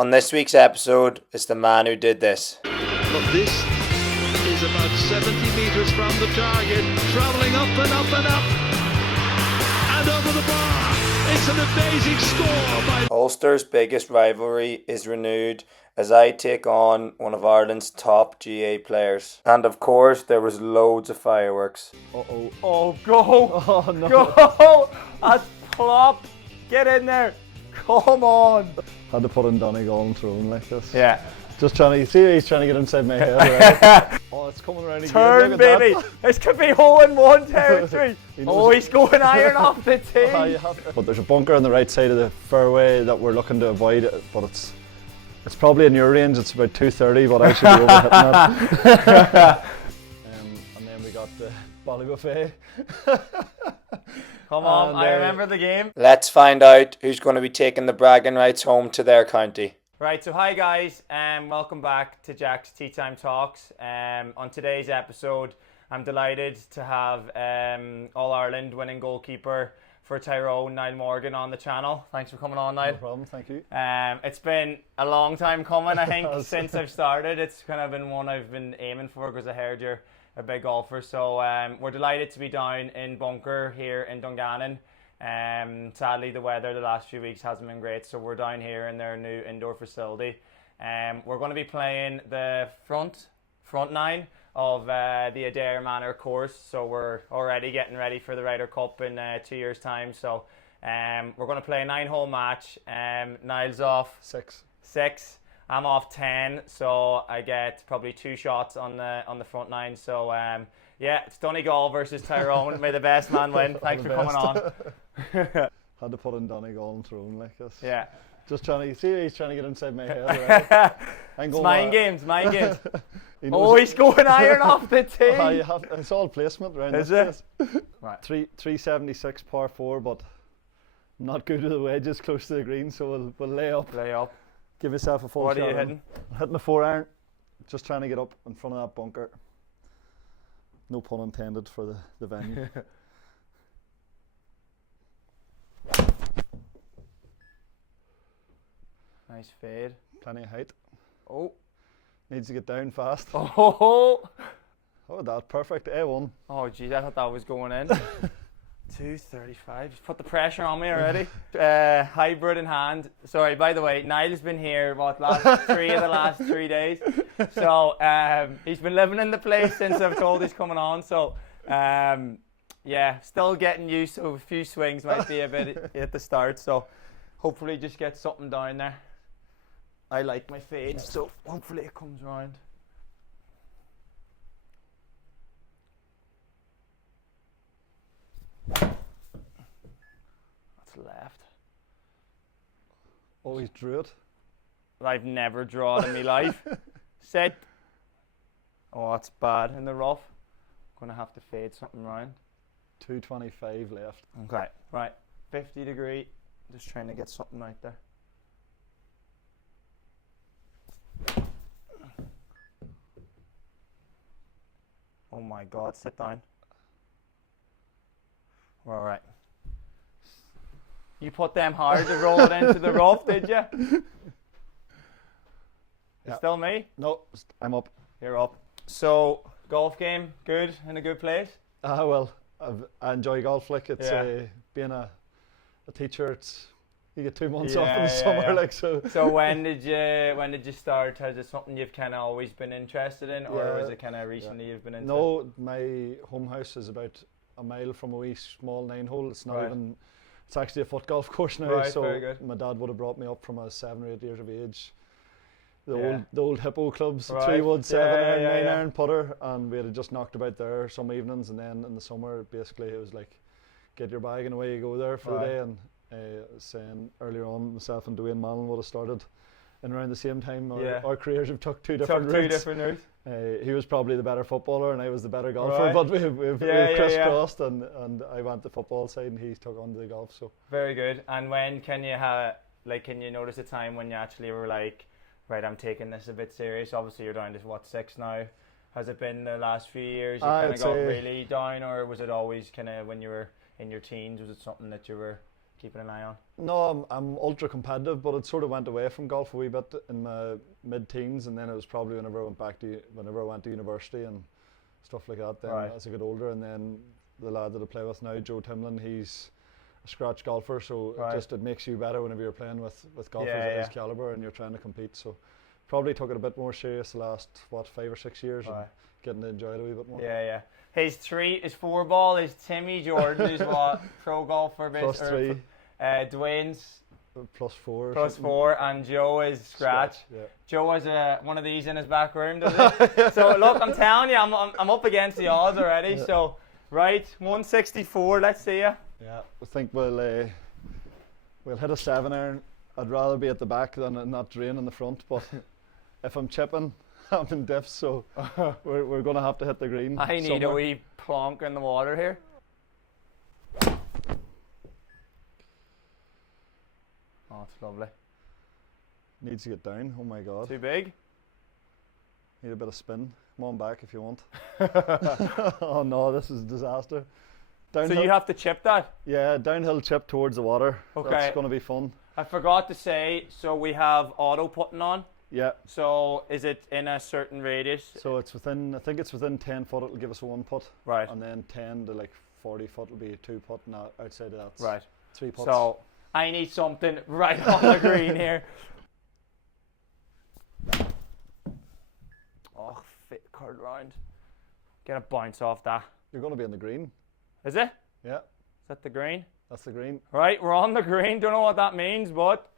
On this week's episode, it's the man who did this. But this is about 70 metres from the target, travelling up and up and up, and over the bar. It's an amazing score by... Ulster's biggest rivalry is renewed as I take on one of Ireland's top GA players. And of course, there was loads of fireworks. Uh-oh. Oh, go! Oh, no. Go! That's plop! Get in there! Come on! Had to put in Donegal and Tyrone like this. Yeah. Just trying to, see he's trying to get inside my head already. Oh, it's coming around again. Turn, Look at baby! that. This could be hole in one territory. He knows Oh, it. he's going iron off the tee. Oh, you have to. But there's a bunker on the right side of the fairway that we're looking to avoid, but it's probably in your range. It's about 230, but I should be over hitting that. And then we got the Ballybofey. Come on, And, I remember the game. Let's find out who's going to be taking the bragging rights home to their county. Right, so hi guys, welcome back to Jack's Tea Time Talks. On today's episode, I'm delighted to have All-Ireland winning goalkeeper for Tyrone, Niall Morgan, on the channel. Thanks for coming on, Niall. No problem, thank you. It's been a long time coming, I think, has. since I've started. It's kind of been one I've been aiming for because I heard you're a big golfer. So we're delighted to be down in Bunkr here in Dungannon. Sadly, the weather the last few weeks hasn't been great, so we're down here in their new indoor facility. We're going to be playing the front nine of the Adare Manor course, so we're already getting ready for the Ryder Cup in 2 years' time. So we're going to play a 9-hole match. Niall's off 6. I'm off 10, so I get probably 2 shots on the front nine. So yeah, it's Donegal versus Tyrone. May the best man win. Thanks for coming on. Had to put in Donegal and Tyrone like this. Yeah. Just trying to, see he's trying to get inside my head already. It's mind games. He knows Oh, it. he's going iron off the tee. Oh, you have, it's all placement around Is this it? place. Right. 376 par 4, but not good with the wedges close to the green, so we'll lay up. Lay up. Give yourself a full What shot. are you in. hitting? I'm hitting a 4-iron, just trying to get up in front of that bunker. No pun intended for the venue. Nice fade. Plenty of height. Oh. Needs to get down fast. Oh. Oh, that's perfect. A1. Oh, geez, I thought that was going in. 235. Just put the pressure on me already. Hybrid in hand. Sorry, by the way, Niall's been here, last 3 of the last 3 days. So he's been living in the place since I've told he's coming on. So yeah, still getting used. So a few swings might be a bit at the start. So hopefully just get something down there. I like my fades, so hopefully it comes round. That's left. Oh, he's drew it. I've never drawn in my life. Set. Oh, that's bad in the rough. Gonna have to fade something round. 225 left. Okay, right. 50 degree. Just trying to get something out there. Oh my God, sit down. We're all right. You put them hard to roll it into the rough, did you? It's still me? No, I'm up. You're up. So, golf game, good, in a good place? Well, I enjoy golf. Like it's Yeah. being a teacher. You get 2 months off in the summer, like so. So when did you start? Has it something you've kind of always been interested in, or Yeah. was it kind of recently you've been into? No, my home house is about a mile from a wee small 9-hole. It's not Right. even. It's actually a foot golf course now. Right, so very good. my dad would have brought me up from I was 7 or 8 years of age. Yeah. The old hippo clubs, Right. 3-wood, 7-iron, Yeah, yeah, 9-iron putter, and we had just knocked about there some evenings, and then in the summer, basically it was like, get your bag and away you go there for Right. the day. And saying earlier on, myself and Dwayne Mallon would have started in around the same time. Our careers have took two different routes. He was probably the better footballer and I was the better golfer, Right. but we've Yeah, crisscrossed, and I went the football side and he took on the golf. So Very good. And when can you can you notice a time when you actually were like, right, I'm taking this a bit serious? Obviously you're down to 6 now. Has it been the last few years you kind of got really down, or was it always kind of when you were in your teens? Was it something that you were keeping an eye on? No, I'm ultra competitive, but it sort of went away from golf a wee bit in my mid-teens, and then it was probably whenever I went to university and stuff like that. Then as I got older, and then the lad that I play with now, Joe Timlin, he's a scratch golfer, so it makes you better whenever you're playing with golfers of his caliber and you're trying to compete. So probably took it a bit more serious the last 5 or 6 years and getting to enjoy it a wee bit more. Yeah. His 4 ball is Timmy Jordan, who's what, pro golfer plus 3. Dwayne's +4. +4, and Joe is scratch. Yeah. Joe has one of these in his back room, does he? So look, I'm telling you, I'm up against the odds already. Yeah. So 164. Let's see ya. Yeah, I think we'll hit a 7-iron. I'd rather be at the back than not drain in the front, but if I'm chipping, I'm in diffs, so we're going to have to hit the green. I need a wee plonk in the water here. Oh, it's lovely. Needs to get down. Oh my God. Too big? Need a bit of spin. Come on back if you want. Oh no, this is a disaster. Downhill. So you have to chip that? Yeah, downhill chip towards the water. Okay. That's going to be fun. I forgot to say, so we have auto putting on. Yeah. So is it in a certain radius? So it's within, I think it's within 10 foot it'll give us a 1 putt. Right. And then 10 to like 40 foot will be a 2 putt, and outside of that's right. 3 putts. So I need something right on the green here. Oh, fit curled round. Get a bounce off that. You're going to be in the green. Is it? Yeah. Is that the green? That's the green. Right, we're on the green. Don't know what that means, but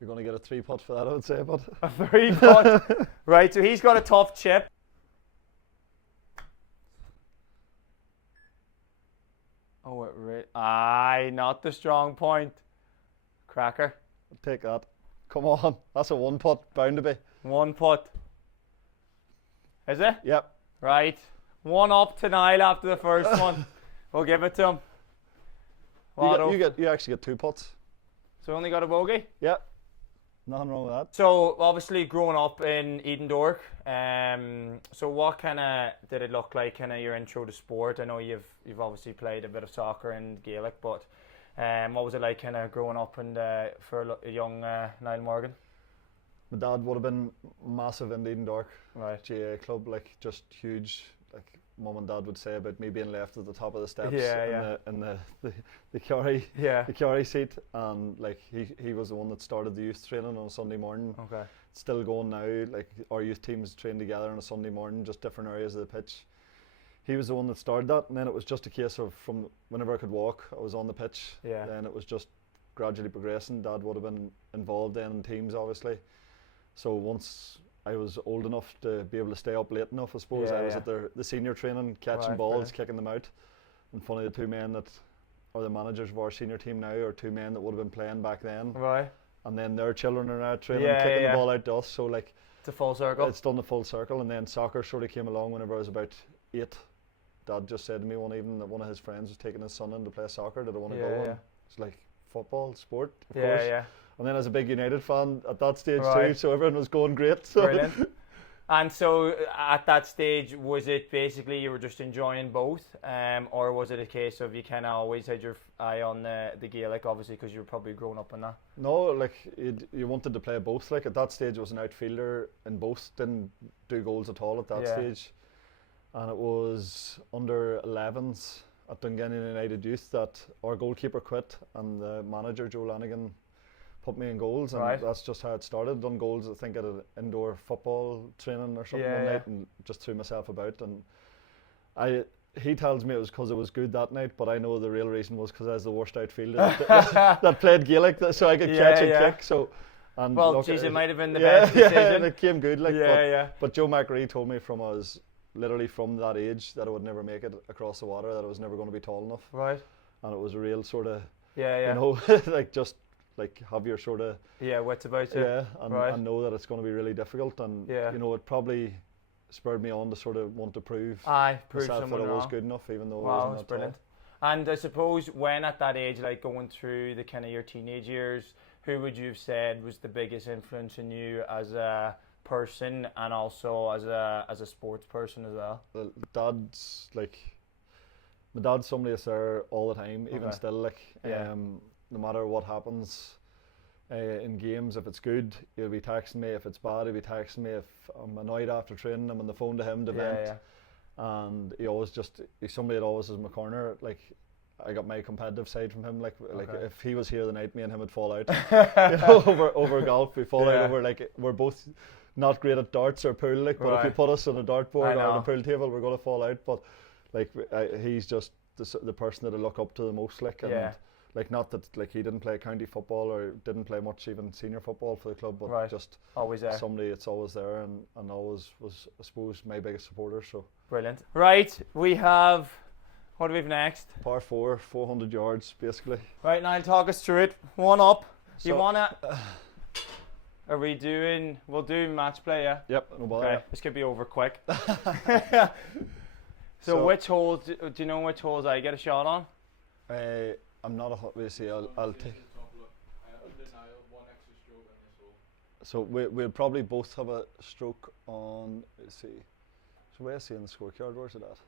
you're going to get a 3 putt for that, I would say, but a 3 putt. Right, so he's got a tough chip. Oh, not the strong point. Cracker. Take that. Come on, that's a 1 putt, bound to be. 1 putt. Is it? Yep. Right. 1 up to Niall after the first one. We'll give it to him. You actually get 2 putts. So we only got a bogey? Yep. Nothing wrong with that. So obviously growing up in Edendork, so what kind of did it look like, kind of your intro to sport? I know you've obviously played a bit of soccer and Gaelic, but what was it like kind of growing up and for a young Niall Morgan? My dad would have been massive in Edendork. Right. GA club, like just huge. Like mum and dad would say about me being left at the top of the steps in the Kerry seat, and like he was the one that started the youth training on a Sunday morning. Okay. It's still going now. Like our youth teams train together on a Sunday morning, just different areas of the pitch. He was the one that started that, and then it was just a case of from whenever I could walk, I was on the pitch. Yeah. Then it was just gradually progressing. Dad would have been involved then in teams, obviously. So once I was old enough to be able to stay up late enough, I suppose I was at the senior training, catching balls, kicking them out. And funny, the 2 men that are the managers of our senior team now are 2 men that would have been playing back then. Right. And then their children are now training, kicking the ball out to us. So like, it's a full circle. It's done the full circle. And then soccer sort of came along whenever I was about 8. Dad just said to me one evening that one of his friends was taking his son in to play soccer. Did I want to go? And it's like football, sport, of course. Yeah. And then as a big United fan at that stage too, so everyone was going great. So. Brilliant. And so at that stage, was it basically you were just enjoying both, or was it a case of you kind of always had your eye on the Gaelic, obviously, because you were probably growing up in that? No, like you wanted to play both. Like at that stage, I was an outfielder in both. Didn't do goals at all at that stage, and it was under 11s at Dungannon United Youth that our goalkeeper quit, and the manager Joe Lanigan put me in goals, and that's just how it started. Done goals, I think, at an indoor football training or something one night, and just threw myself about. And he tells me it was because it was good that night, but I know the real reason was because I was the worst outfielder that played Gaelic, so I could catch and kick. So, and well, look, geez, it might have been the best decision. Yeah, and it came good. Like, but, but Joe McRae told me from I was literally from that age that I would never make it across the water, that I was never going to be tall enough. Right. And it was a real sort of, you yeah, know, like just like have your sort of wits about you. Yeah, and know that it's going to be really difficult, and you know, it probably spurred me on to sort of want to prove myself that I was good enough, even though I wasn't that brilliant. tall. And I suppose when at that age, like going through the kind of your teenage years, who would you have said was the biggest influence in you as a person and also as a sports person as well? Dad's like My dad's somebody that's there all the time, even Okay. still. Like, Yeah. no matter what happens in games, if it's good, he'll be texting me. If it's bad, he'll be texting me. If I'm annoyed after training, I'm on the phone to him to vent. Yeah. And he's somebody that always is in my corner. Like, I got my competitive side from him. Like Okay. if he was here the night, me and him would fall out. over golf, we fall out over, like, we're both not great at darts or pool, like, but if you Right. put us on a dartboard I or on know. a pool table, we're gonna fall out. But like, he's just the person that I look up to the most. Like, and Yeah. like, not that like he didn't play county football or didn't play much even senior football for the club, but Right. just Always there. somebody that's always there and always was, I suppose, my biggest supporter. So Brilliant. Right, we have. What do we have next? par 4, 400 yards basically. Right, Niall, talk us through it. One up. You So- wanna? Are we doing? We'll do match play, yeah. Yep, no bother. Okay, this could be over quick. So So- which holes? Do you know which holes I get a shot on? I'm not a hot see. I'll take. So we'll probably both have a stroke on. Let's see. So where I see in the scorecard, where's it at?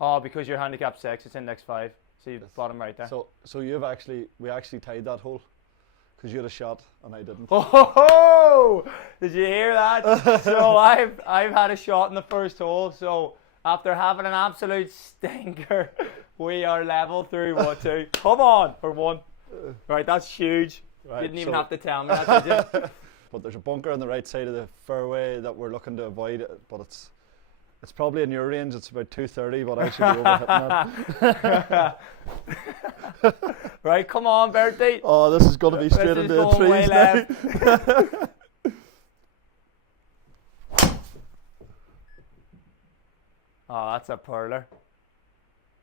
Oh, because you're handicap 6, it's index 5. So you've Yes. bottom right there. So we actually tied that hole because you had a shot and I didn't. Oh, ho, ho! Did you hear that? So I've had a shot in the first hole. So after having an absolute stinker, we are level through what 2? Come on for 1. Right, that's huge. Right, Didn't even so- have to tell me that, did you? But there's a bunker on the right side of the fairway that we're looking to avoid. But it's probably in your range. It's about 230, but I should be over hitting that. Right, come on, Bertie. Oh, this is going to be straight This is into the going way trees now. left. Oh, that's a perler.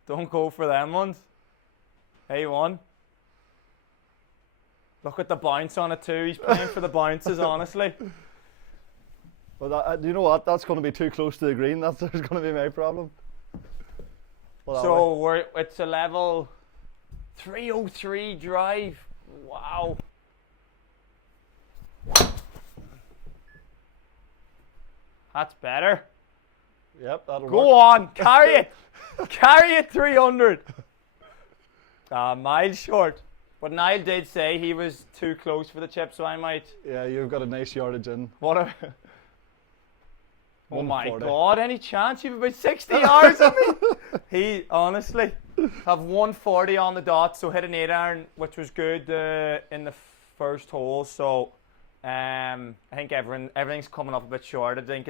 Don't go for them ones. A1. Look at the bounce on it too. He's playing for the bounces, honestly. But you know what? That's going to be too close to the green. That's going to be my problem. Well, So it's a level 303 drive. Wow. That's better. yep, that'll Go work. on, carry it. Carry it 300. Miles short. But Niall did say he was too close for the chip, so I might. Yeah, you've got a nice yardage in. What a. Oh my 140. God, any chance you've about 60 yards of me? He honestly have 140 on the dot, so hit an 8-iron, which was good in the first hole. So I think everything's coming up a bit short. I think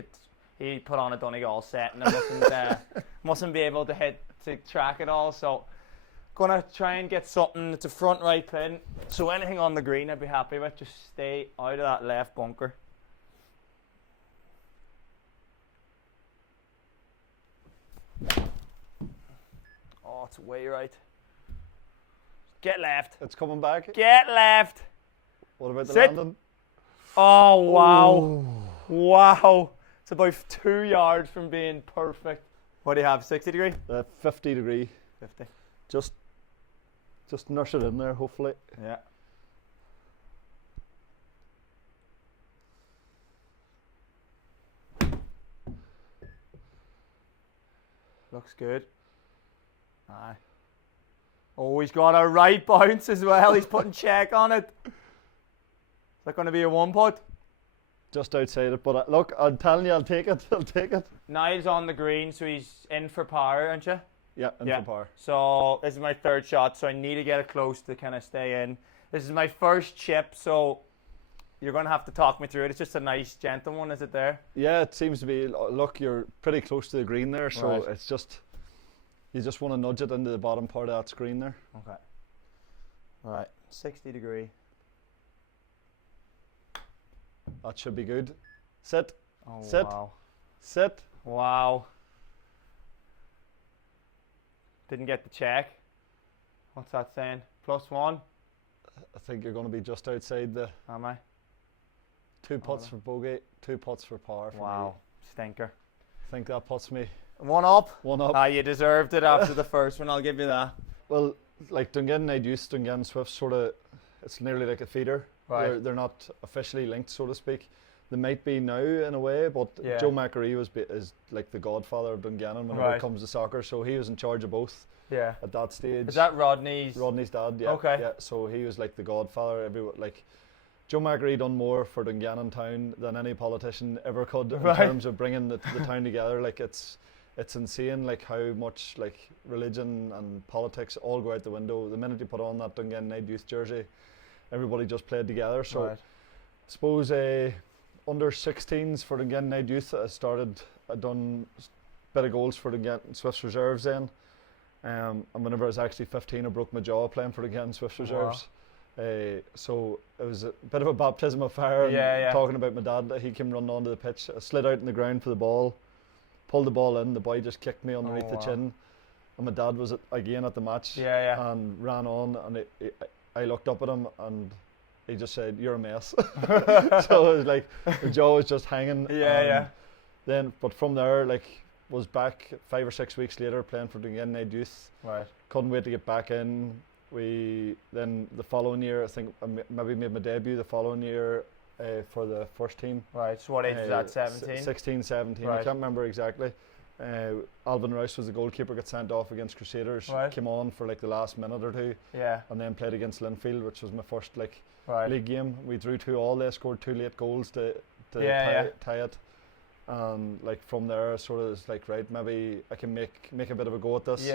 he put on a Donegal set and I mustn't be able to track it all. So gonna try and get something. It's a front right pin, so anything on the green I'd be happy with. Just stay out of that left bunker. Oh, it's way right. Get left. It's coming back. Get left. What about the Sit. landing? Oh, wow. Wow. It's about 2 yards from being perfect. What do you have, 60 degree? 50 degree. 50. Just nurse it in there, hopefully. Yeah. Looks good. Aye. Oh, he's got a right bounce as well. He's putting check on it. Is that going to be a 1-putt? Just outside it, but look, I'm telling you, I'll take it. I'll take it. Niall's on the green, so he's in for par, aren't you? Yeah, in for par. So this is my third shot, so I need to get it close to kind of stay in. This is my first chip, so you're going to have to talk me through it. It's just a nice, gentle one, is it there? Yeah, it seems to be. Look, you're pretty close to the green there, so Right. it's just you just want to nudge it into the bottom part of that screen there. Okay. Right, 60 degree. That should be good. Sit, Oh, Sit. wow. sit. Wow. Didn't get the check. What's that saying? +1? I think you're going to be just outside the Am I? 2 putts for bogey, 2 putts for par. For Wow. me. Stinker. I think that puts me 1 up? 1 up. Ah, you deserved it after the first one, I'll give you that. Well, like Dungannon, I'd used Dungannon Swift sort of. It's nearly like a feeder. Right. They're not officially linked, so to speak. They might be now in a way, but Yeah. Joe McAree is like the godfather of Dungannon whenever it comes to soccer. So he was in charge of both Yeah. at that stage. Is that Rodney's dad? Yeah. Okay. Yeah. So he was like the godfather. Joe McAree done more for Dungannon town than any politician ever could in terms of bringing the town together. Like it's insane, like how much like religion and politics all go out the window the minute you put on that Dungannon Night Youth jersey. Everybody just played together. So I suppose under 16s for Dungannon Night Youth, I done a bit of goals for Dungannon Swifts Reserves then. And whenever I was actually 15, I broke my jaw playing for Dungannon Swifts Reserves. So it was a bit of a baptism of fire. And talking about my dad, he came running onto the pitch. I slid out in the ground for the ball, pulled the ball in. The boy just kicked me underneath the chin, and my dad was again at the match. And ran on, and I looked up at him, and he just said, "You're a mess." So it was like the jaw was just hanging. Then, but from there, like, was back 5 or 6 weeks later playing for Dungannon Night Youth. Couldn't wait to get back in. Then the following year, I think maybe made my debut the following year for the first team. So what age was that? 17? 16, 17. I can't remember exactly. Alvin Rouse was the goalkeeper, got sent off against Crusaders. Came on for like the last minute or two. And then played against Linfield, which was my first league game. We drew 2-2. They scored 2 late goals to tie it. And like from there, I sort of was like, right, maybe I can make a bit of a go at this.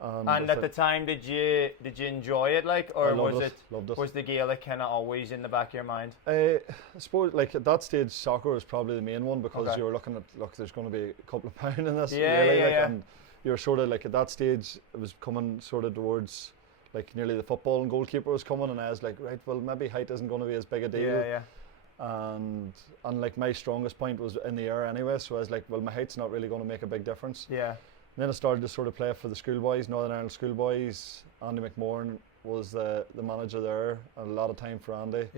And at the time, did you enjoy it, like, or loved it. Was the Gaelic kind of always in the back of your mind? I suppose, like, at that stage, soccer was probably the main one, because you were looking at, look, there's going to be a couple of pound in this. And you were sort of like, at that stage, it was coming sort of towards like nearly the football, and Goalkeeper was coming, and I was like, right, well, maybe height isn't going to be as big a deal. And like my strongest point was in the air anyway, so I was like, well, my height's not really going to make a big difference. And then I started to sort of play for the schoolboys, Northern Ireland schoolboys. Andy McMorrin was the manager there, and a lot of time for Andy.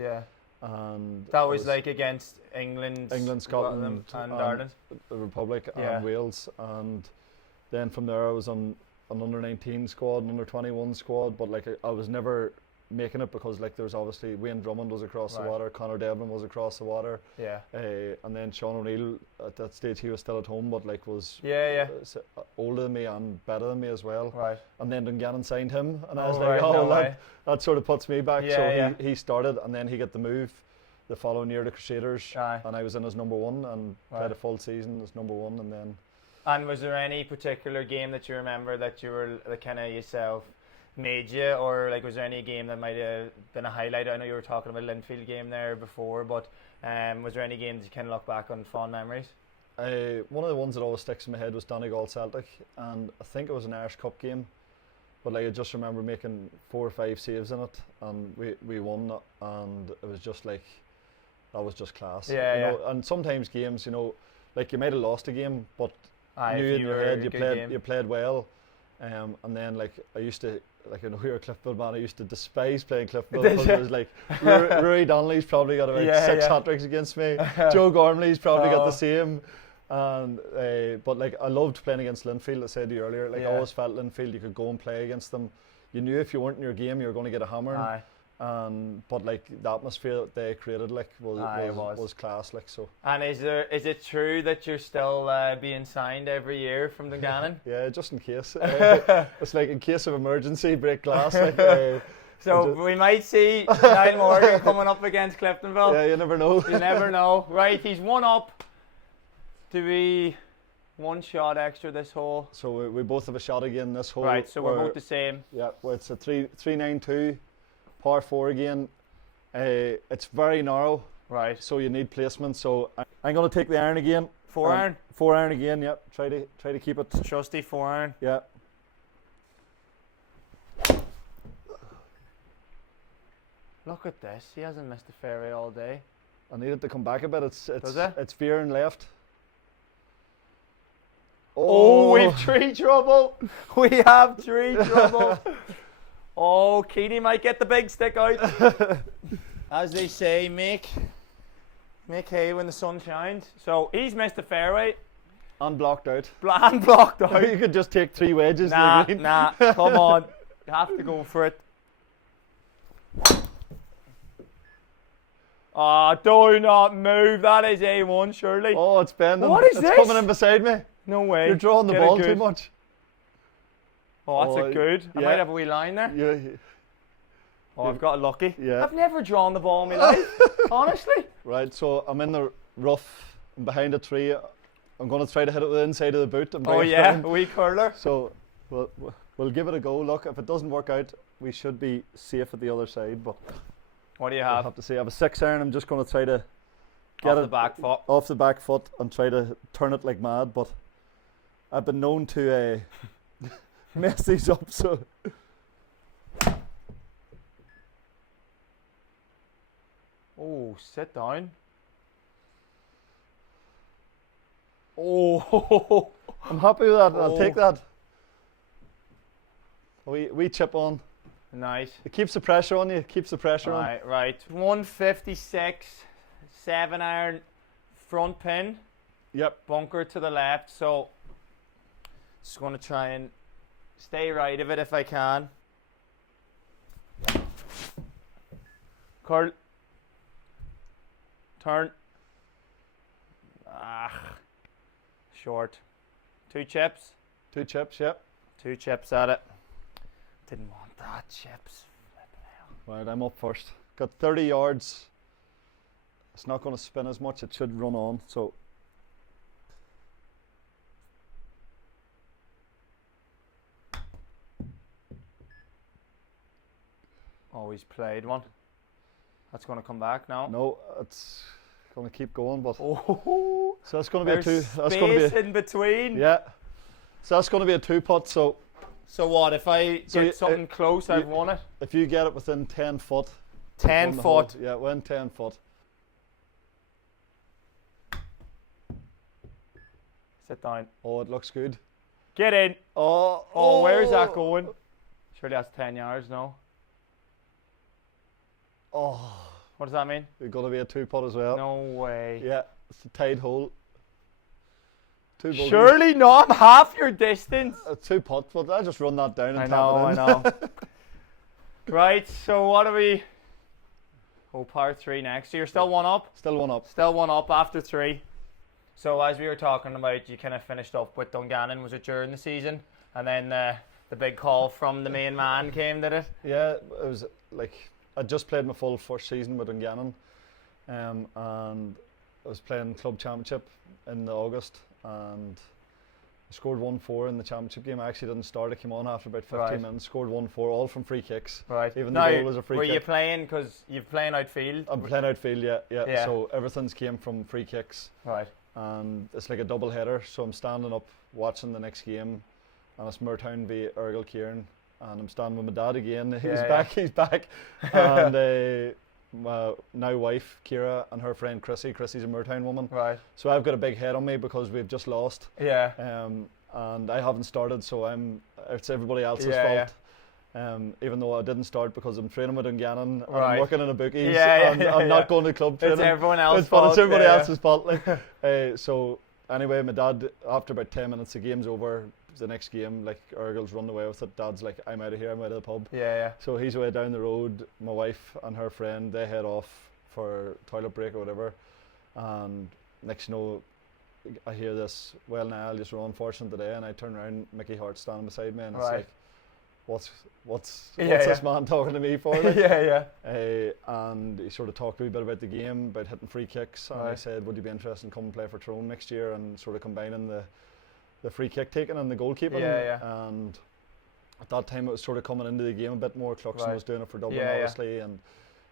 And that was like against England, Scotland, and Ireland, the Republic, and Wales. And then from there, I was on an under 19 squad, an under 21 squad, but like I was never making it, because like there was obviously Wayne Drummond was across the water, Conor Devlin was across the water, and then Sean O'Neill at that stage, he was still at home, but like was older than me and better than me as well. And then Dungannon signed him, and I was like, that sort of puts me back. He started, and then he got the move the following year to Crusaders, and I was in as number 1 and played a full season as number 1, and then. And was there any particular game that you remember that you were kind of yourself made you, or like was there any game that might have been a highlight? I know you were talking about Linfield game there before, but was there any game that you kind of look back on fond memories? One of the ones that always sticks in my head was Donegal Celtic, and I think it was an Irish Cup game, but like I just remember making 4 or 5 saves in it, and we won, and it was just like, that was just class. You know? And sometimes games, you know, like you might have lost a game, but you in your head you played well. And then like I used to, like, you know, you're a Cliffield man, I used to despise playing Cliffield, because it was like Rory Donnelly's probably got about 6 hat-tricks against me. Joe Gormley's probably got the same. And but like I loved playing against Linfield. I said to you earlier, like I always felt Linfield, you could go and play against them. You knew if you weren't in your game, you were going to get a hammer. But like the atmosphere that they created, like was class, like so. And is it true that you're still being signed every year from Dungannon? Yeah, just in case. It's like in case of emergency, break glass. Like, so we might see Niall Morgan coming up against Cliftonville. Yeah, you never know. You never know. Right, he's 1 up. To be 1 shot extra this hole. So we both have a shot again this hole. Right, so we're both the same. Yeah, well, it's a 3-9-2. Par 4 again. It's very narrow. Right. So you need placement. So I'm going to take the iron again. 4 iron? 4 iron again, yep. Try to keep it. Trusty 4 iron. Yeah. Look at this. He hasn't missed a fairway all day. I need it to come back a bit. It's veering left. Oh, we've tree trouble. We have tree trouble. Oh, Keaty might get the big stick out. As they say, make hay when the sun shines. So he's missed the fairway. And blocked out. And blocked out. You could just take 3 wedges. Nah, come on. You have to go for it. Oh, do not move. That is A1, surely. Oh, it's bending. What is it's this? coming in beside me. No way. You're drawing the Get it ball too good. much. Oh, that's Oh, a good. I yeah. might have a wee line there. Yeah. Oh, I've got lucky. Yeah. I've never drawn the ball in my life, honestly. Right, so I'm in the rough. I'm behind a tree. I'm going to try to hit it with the inside of the boot. And bring Oh it yeah, round. a wee curler. So we'll give it a go. Look, if it doesn't work out, we should be safe at the other side. But What do you I'll have? have to see. I have a 6-iron. I'm just going to try to Off the back foot. off the back foot and try to turn it like mad. But I've been known to mess these up. So Oh, sit down. Oh, I'm happy with that. I'll Oh. take that. We chip on. nice. It keeps the pressure on you. Keeps the pressure on. Right. 156, 7-iron, front pin, Yep. bunker to the left. So, just going to try and stay right of it if I can. Curl. Turn. Short. 2 chips. 2 chips. Yep. 2 chips at it. Didn't want that chips. Right, I'm up first. Got 30 yards. It's not going to spin as much. It should run on. So Oh, he's played one. That's going to come back now. no, it's going to keep going. But Oh, so that's going to be a there's 2. That's going to space be in between. yeah. So that's going to be a 2-putt. So So what, if I So get you- something close, I've won it? if you get it within 10 foot, 10 won the hole. foot. Yeah, within 10 foot. Sit down. Oh, it looks good. Get in. Oh, Oh, where's that going? Surely that's 10 yards, no? Oh, What does that mean? it's going to be a 2-putt as well. No way. Yeah, it's a tight hole. 2 bogeys. Surely not. I'm half your distance. A 2-putt, but I'll just run that down and I tap know, it I in. know. Right, so what are we? Oh, par 3 next. So you're still 1 up? Still 1 up. Still 1 up after 3. So as we were talking about, you kind of finished up with Dungannon. Was it during the season? And then the big call from the main man came, did it? Yeah, it was like I just played my full first season with Dungannon, and I was playing club championship in August, and I scored 1-4 in the championship game. I actually didn't start. I came on after about 15 Right. minutes, scored 1-4, all from free kicks. Right. Even now, the goal was a free were kick. you playing, because you're playing outfield? I'm playing outfield, yeah. Yeah. So everything's came from free kicks, Right. and it's like a double header. So I'm standing up watching the next game, and it's Moortown v Ergal Kieran, and I'm standing with my dad again. He's back, and my now wife Kira and her friend Chrissy's a Moortown woman. Right. So I've got a big head on me because we've just lost, Yeah. and I haven't started, so it's everybody else's Yeah, fault. Even though I didn't start because I'm training with Dungannon and Right. I'm working in a bookies, Yeah, and yeah, I'm yeah. not going to club training. It's everyone else's But fault. it's everybody yeah, else's fault. Like, so anyway, my dad, after about 10 minutes, the game's over. The next game, like Ergal's run away with it. Dad's like, I'm out of here. I'm out of the pub. Yeah. So he's away down the road. My wife and her friend, they head off for toilet break or whatever. And next you know, I hear this, well, Niall, just were unfortunate today. And I turn around, Mickey Harte standing beside me, and it's Right. like, what's Yeah, this man talking to me for? Like? Yeah. And he sort of talked a wee bit about the game, about hitting free kicks, and I Right. said, would you be interested in coming and play for Tyrone next year, and sort of combining the free kick taking and the goalkeeping. Yeah. And at that time it was sort of coming into the game a bit more. Cluxon Right. was doing it for Dublin, Yeah. obviously, and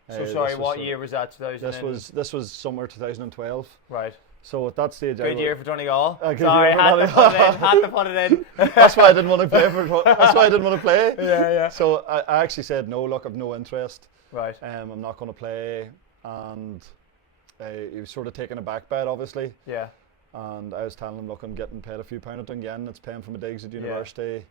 So this sorry, was what sort year was that? 2000. this was summer 2012. Right. So at that stage, Good year for Donegal. Good Sorry, year for had to Donegal. put it in. Had to put it in. That's why I didn't want to play That's why I didn't want to play. Yeah. So I actually said no. Look, I've no interest. Right. I'm not going to play, and he was sort of taken aback by it, obviously. Yeah. And I was telling him, look, I'm getting paid a few £. At Dungannon. It's paying for my digs at university,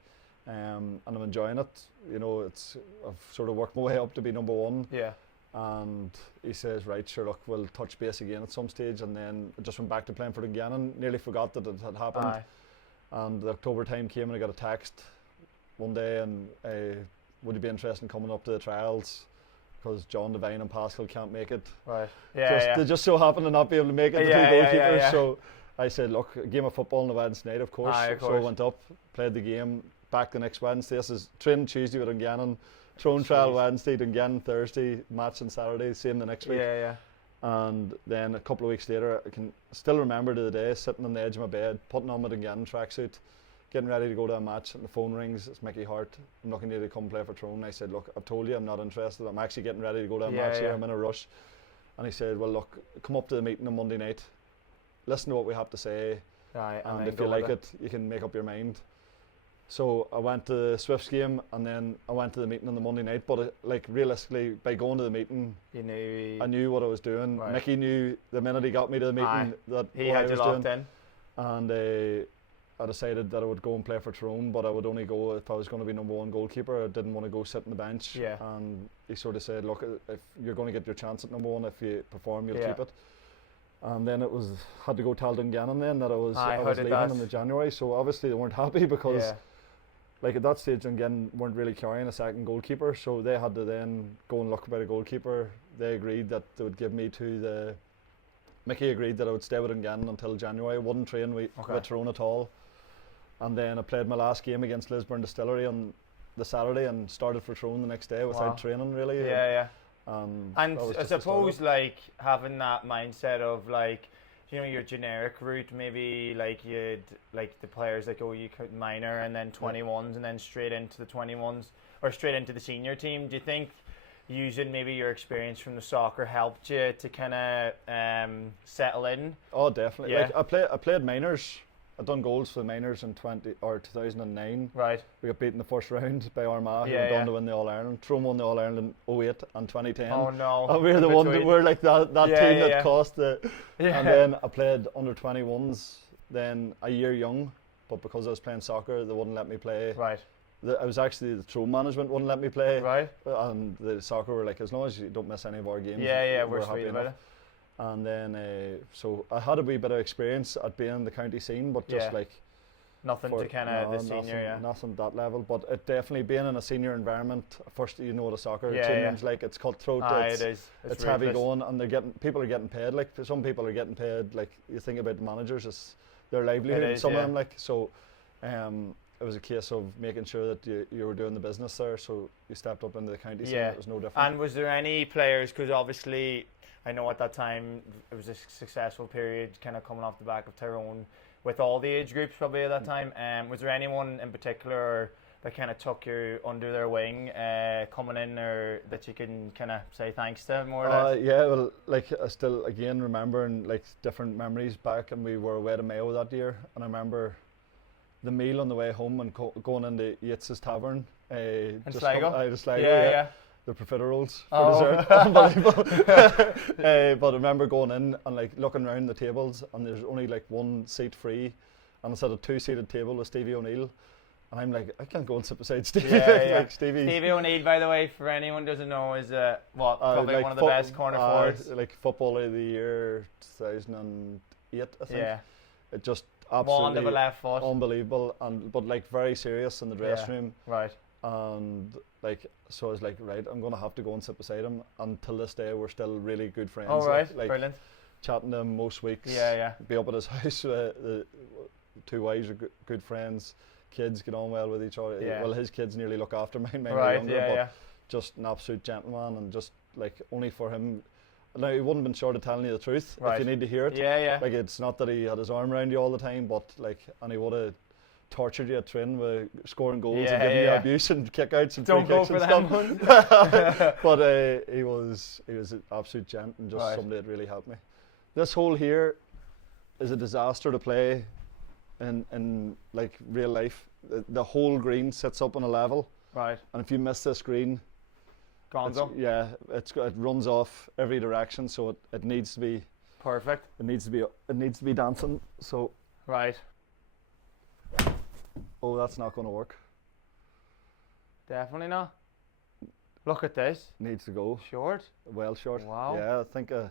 and I'm enjoying it. You know, I've sort of worked my way up to be number 1. Yeah. And he says, right, sure, look, we'll touch base again at some stage. And then I just went back to playing for Dungannon. Nearly forgot that it had happened. Aye. And the October time came, and I got a text one day, and would you be interested in coming up to the trials? because John Devine and Pascal can't make it. Right. Yeah. They just so happen to not be able to make it, the two goalkeepers. So I said, look, a game of football on the Wednesday night, of course. So I went up, played the game, back the next Wednesday. This is training Tuesday with Dungannon, Tyrone trial Wednesday, Dungannon Thursday, match on Saturday, same the next week. And then a couple of weeks later, I can still remember to the day, sitting on the edge of my bed, putting on my Dungannon tracksuit, getting ready to go to a match, and the phone rings. It's Mickey Harte. I'm looking you to come play for Tyrone. I said, look, I've told you I'm not interested. I'm actually getting ready to go to a match here. I'm in a rush. And he said, well, look, come up to the meeting on Monday night, listen to what we have to say, and if you like it, you can make up your mind. So I went to the Swifts game, and then I went to the meeting on the Monday night. But realistically, by going to the meeting, I knew what I was doing. Right. Mickey knew the minute he got me to the meeting that he had you locked in. And I decided that I would go and play for Tyrone, but I would only go if I was going to be number one goalkeeper. I didn't want to go sit on the bench. And he sort of said, look, if you're going to get your chance at number one, if you perform, you'll keep it. And then had to go tell Dungannon then that I was leaving in the January. So obviously they weren't happy because like at that stage Dungannon weren't really carrying a second goalkeeper, so they had to then go and look about a goalkeeper. They agreed that they would give me to Mickey agreed that I would stay with Dungannon until January. I wouldn't train with Tyrone at all. And then I played my last game against Lisburn Distillery on the Saturday and started for Tyrone the next day without training really. And I suppose like having that mindset of like, you know, your generic route, maybe like you'd like the players like you could minor and then 21s and then straight into the 21s or straight into the senior team. Do you think using maybe your experience from the soccer helped you to kind of settle in? Oh, definitely. Like I played minors. I'd done goals for the minors in 2009. Right. We got beaten the first round by Armagh, who went on to win the All-Ireland. Tyrone won the All-Ireland in 08 and 2010. Oh no. And we were the one that were like that team that cost the... And then I played under 21s, then a year young, but because I was playing soccer, they wouldn't let me play. Right. I was actually, the Tyrone management wouldn't let me play. Right. And the soccer were like, as long as you don't miss any of our games, we're happy about it. And then, so I had a wee bit of experience at being in the county scene, but just like... Nothing to kind of the senior, nothing at that level, but it definitely being in a senior environment, first you know what a soccer team is like, it's cutthroat, it's heavy going, and people are getting paid, like some people are getting paid, like you think about the managers, it's their livelihood, some of them like, so it was a case of making sure that you were doing the business there, so you stepped up into the county scene, it was no different. And was there any players, because obviously I know at that time it was a successful period kind of coming off the back of Tyrone with all the age groups probably at that time. Was there anyone in particular that kind of took you under their wing coming in, or that you can kind of say thanks to more or less? Yeah, well, like I still again remembering like different memories back, and we were away to Mayo that year, and I remember the meal on the way home and going into Yates's Tavern. Sligo? The profiteroles for dessert, unbelievable. But I remember going in and like looking around the tables, and there's only like one seat free, and it's at a two-seated table with Stevie O'Neill, and I'm like, I can't go and sit beside Stevie. Like Stevie O'Neill, by the way, for anyone who doesn't know, is probably like one of the best corner forwards. Like Footballer of the Year 2008, I think. Yeah. It just absolutely wand of a left foot. Unbelievable, but like very serious in the dressing room. Right. And like, so I was like, right, I'm gonna have to go and sit beside him. And till this day, we're still really good friends. Oh right, like brilliant. Chatting to him most weeks. Be up at his house. The two wives are good friends. Kids get on well with each other. Well, his kids nearly look after mine. Mine are younger, but just an absolute gentleman, and just like only for him. Now he wouldn't have been short of telling you the truth if you need to hear it. Like it's not that he had his arm around you all the time, but like, and he would have tortured you at training with scoring goals and giving you abuse and kickouts and free kicks and stuff. But he was an absolute gent, and just somebody that really helped me. This hole here is a disaster to play in like real life. The whole green sits up on a level, and if you miss this green, Gonzo. It runs off every direction, so it needs to be perfect. It needs to be dancing. So oh, that's not going to work. Definitely not. Look at this. Needs to go. Short. Well short. Wow. Yeah, I think I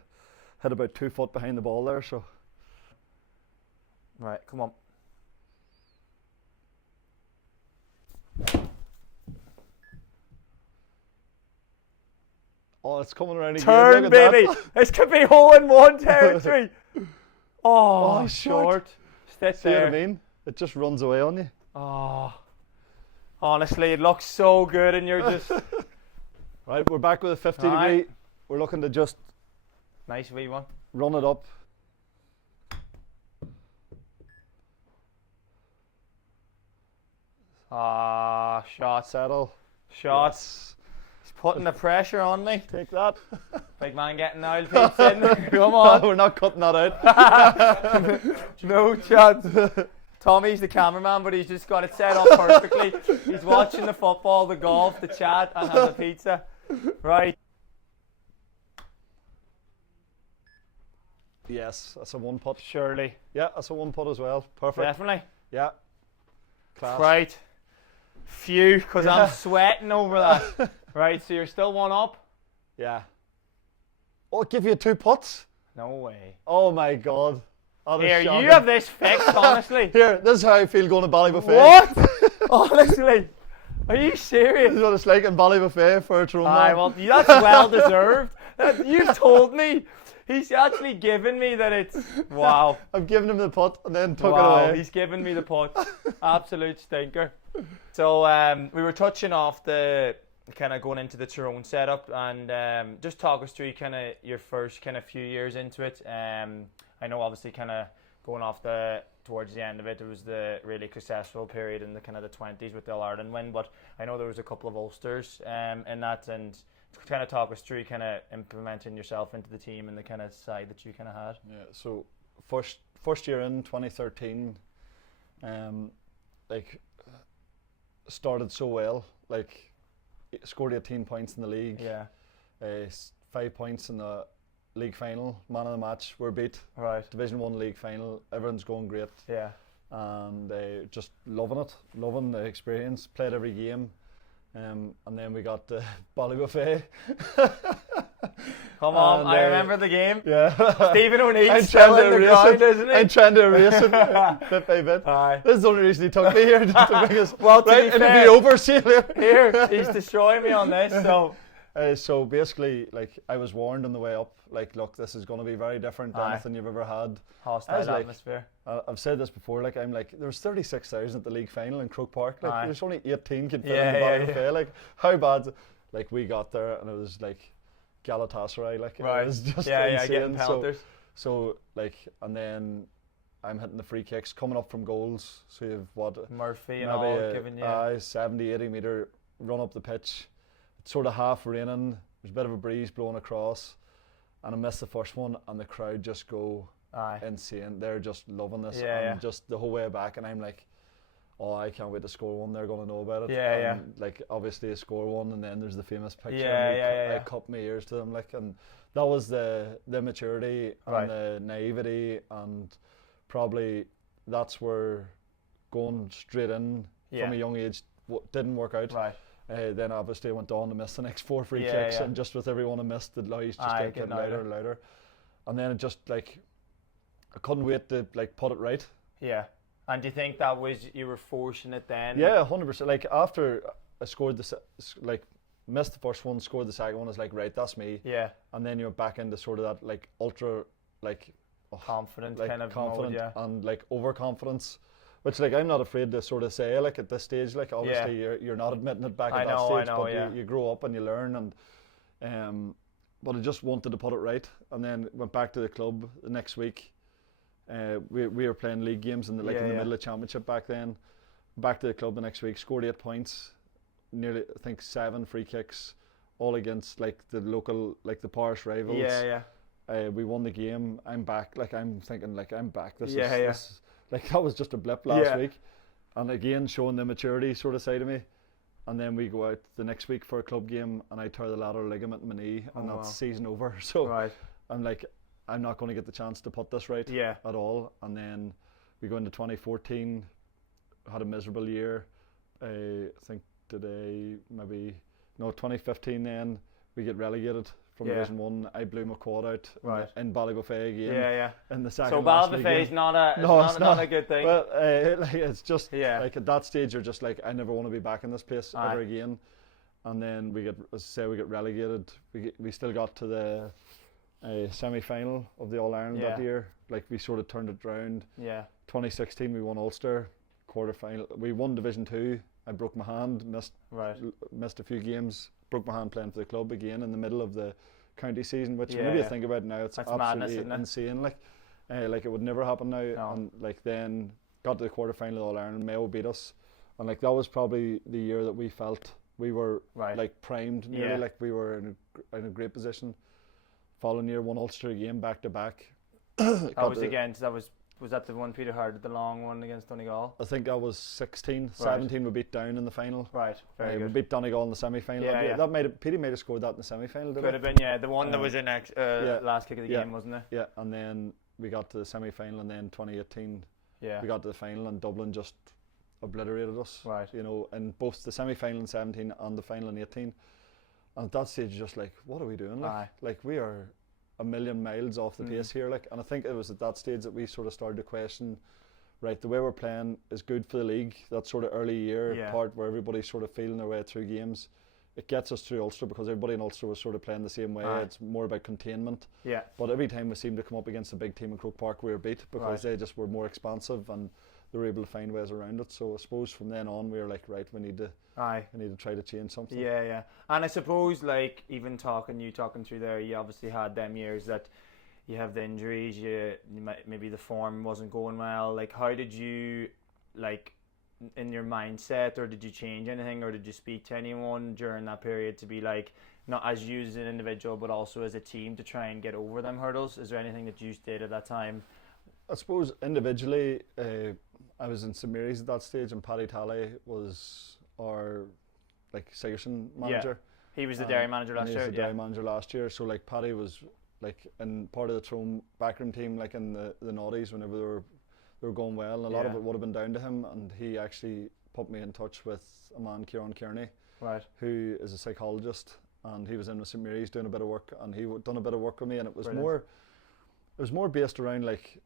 had about 2 foot behind the ball there. So. Right, come on. Oh, it's coming around again. Turn, Look at baby. that. This could be hole in one territory. Oh, Oh, short. Stick See what there. I mean? It just runs away on you. Oh, honestly, it looks so good, and you're just Right, we're back with a 50 Right. degree. We're looking to just nice wee one. run it up. Ah, shots, Settle. shots. He's putting the pressure on me. Take that. Big man getting Niall peeps in. Come on. We're not cutting that out. No chance. Tommy's the cameraman, but he's just got it set up perfectly. He's watching the football, the golf, the chat, and has a pizza. Right. Yes, that's a one putt. Surely. Yeah, that's a one putt as well. Perfect. Definitely. Yeah. Class. Right. Phew, because I'm sweating over that. Right, so you're still one up? Yeah. Oh, give you 2 putts? No way. Oh my God. That is Here, shocking. you have this fixed, honestly. Here, this is how I feel going to Ballybofey. What? Honestly? Are you This serious? is what it's like in Ballybofey for a Tyrone. Aye, well, that's well deserved. You've told me. He's actually given me that it's... Wow. I've given him the putt and then took Wow, it away. he's given me the putt. Absolute stinker. So we were touching off the kind of going into the Tyrone setup, and just talk us through kind of your first kind of few years into it. I know obviously kind of going off towards the end of it, it was the really successful period in the kind of the 20s with the All-Ireland win, but I know there was a couple of Ulsters in that, and kind of talk us through kind of implementing yourself into the team and the kind of side that you kind of had. Yeah, so first year in 2013, like started so well, like scored 18 points in the league. Yeah. 5 points in the league final, man of the match. We're beat. Right. Division 1 league final. Everyone's going great. Yeah. And just loving it, loving the experience. Played every game. And then we got Ballybofey. Come on, And, I remember the game. Yeah. Stephen I'm O'Neill's trying still to in the erase ground, it. isn't he? I'm trying to erase it bit by bit. Aye. This is the only reason he took me here, just to bring us. Well, to right, be it'll fair- be over, see you later. Here, he's destroying me on this, so... So basically, like, I was warned on the way up, like, look, this is going to be very different than Aye. anything you've ever had. I Hostile was like- atmosphere. I've said this before, like, I'm like, there was 36,000 at the league final in Croke Park, like, Aye. there's only 18 could fit Yeah, in the yeah, Ballybofey, like, how bad, like, we got there and it was like Galatasaray, like, Right. it was just Yeah, insane. getting pelters. So, like, and then I'm hitting the free kicks, coming up from goals, so you've what, Murphy and maybe all giving you... 70, 80 metre run up the pitch. It's sort of half raining, there's a bit of a breeze blowing across, and I missed the first one, and the crowd just go Aye. insane. They're just loving this, Yeah, and yeah. just the whole way back, and I'm like, oh, I can't wait to score one. They're going to know about it. Yeah, and like, obviously, I score one, and then there's the famous picture. Yeah, and yeah, I yeah. cup my ears to them, like, and that was the maturity Right. and the naivety, and probably that's where going straight in Yeah. from a young age didn't work out. Right. Then obviously I went on to miss the next 4 free Yeah, kicks, yeah. and just with every one I missed, the noise just Aye, kept getting getting louder and louder. And then it just, like, I couldn't wait to, like, put it right. Yeah. And do you think that was, you were forcing it then? Yeah, 100%. Like, after I scored missed the first one, scored the second one, it's like, right, that's me. Yeah. And then you're back into sort of that, like, ultra, like, Confident like kind of confident mode, yeah. and, like, overconfidence. Which, like, I'm not afraid to sort of say, like, at this stage, like, obviously you're not admitting it back at that stage, but yeah. you grow up and you learn, and but I just wanted to put it right, and then went back to the club the next week. We were playing league games in the middle of championship back then. Back to the club the next week, scored 8 points, nearly, I think, 7 free kicks, all against, like, the local, like, the parish rivals. Yeah, yeah. We won the game. I'm back. Like, I'm thinking, like, I'm back. Yeah. This, like, that was just a blip last week, and again showing the maturity sort of side of me. And then we go out the next week for a club game, and I tear the lateral ligament in my knee, and that's season over. So Right. I'm like, I'm not going to get the chance to put this right at all. And then we go into 2014, had a miserable year. I think 2015 then we get relegated from Division 1. I blew my quad out in Ballybofey again. Yeah. In the second So last league Ballybofey is game. not a good thing. Well, like, it's just Yeah. like at that stage you're just like, I never want to be back in this place ever again. and then we get relegated. We still got to the semi-final of the All-Ireland that year. Like, we sort of turned it round. 2016 we won Ulster, quarter-final. We won Division 2. I broke my hand, missed a few games, broke my hand playing for the club again in the middle of the county season, which whenever you think about it now, it's absolutely madness, isn't it? Insane. Like it would never happen now. No. And like then got to the quarter-final of All-Ireland, Mayo beat us, and like that was probably the year that we felt we were like primed nearly, like we were in a great position. Following year, won Ulster again back to back. Was that the one Peter Harte, the long one against Donegal? I think that was 16. 17 we beat Down in the final. Right, very good. We beat Donegal in the semi-final. Petey might have scored that in the semi-final, didn't it? Could have been, yeah. The one that was in last kick of the game, wasn't it? Yeah, and then we got to the semi-final, and then 2018 we got to the final, and Dublin just obliterated us. Right. You know, in both the semi-final in 17 and the final in 18. And at that stage, just like, what are we doing? Like we are a million miles off the pace here, like, and I think it was at that stage that we sort of started to question, right, the way we're playing is good for the league. That sort of early year part where everybody's sort of feeling their way through games. It gets us through Ulster because everybody in Ulster was sort of playing the same way. It's more about containment. Yeah. But every time we seemed to come up against a big team in Croke Park, we were beat because they just were more expansive and they were able to find ways around it. So I suppose from then on we were like, right, we need to try to change something. Yeah. And I suppose, like, even talking through there, you obviously had them years that you have the injuries, maybe the form wasn't going well. Like, how did you, like, in your mindset, or did you change anything, or did you speak to anyone during that period to be like, not as you as an individual but also as a team, to try and get over them hurdles? Is there anything that you did at that time? I suppose individually, I was in St Mary's at that stage, and Paddy Talley was our Sigerson manager. Yeah. He was the Adare manager last year. He was the Adare manager last year. So like Paddy was like in part of the Tyrone backroom team, like in the noughties whenever they were going well, and a lot of it would have been down to him. And he actually put me in touch with a man, Kieran Kearney, who is a psychologist, and he was in with St Mary's doing a bit of work, and he done a bit of work with me, and it was more based around like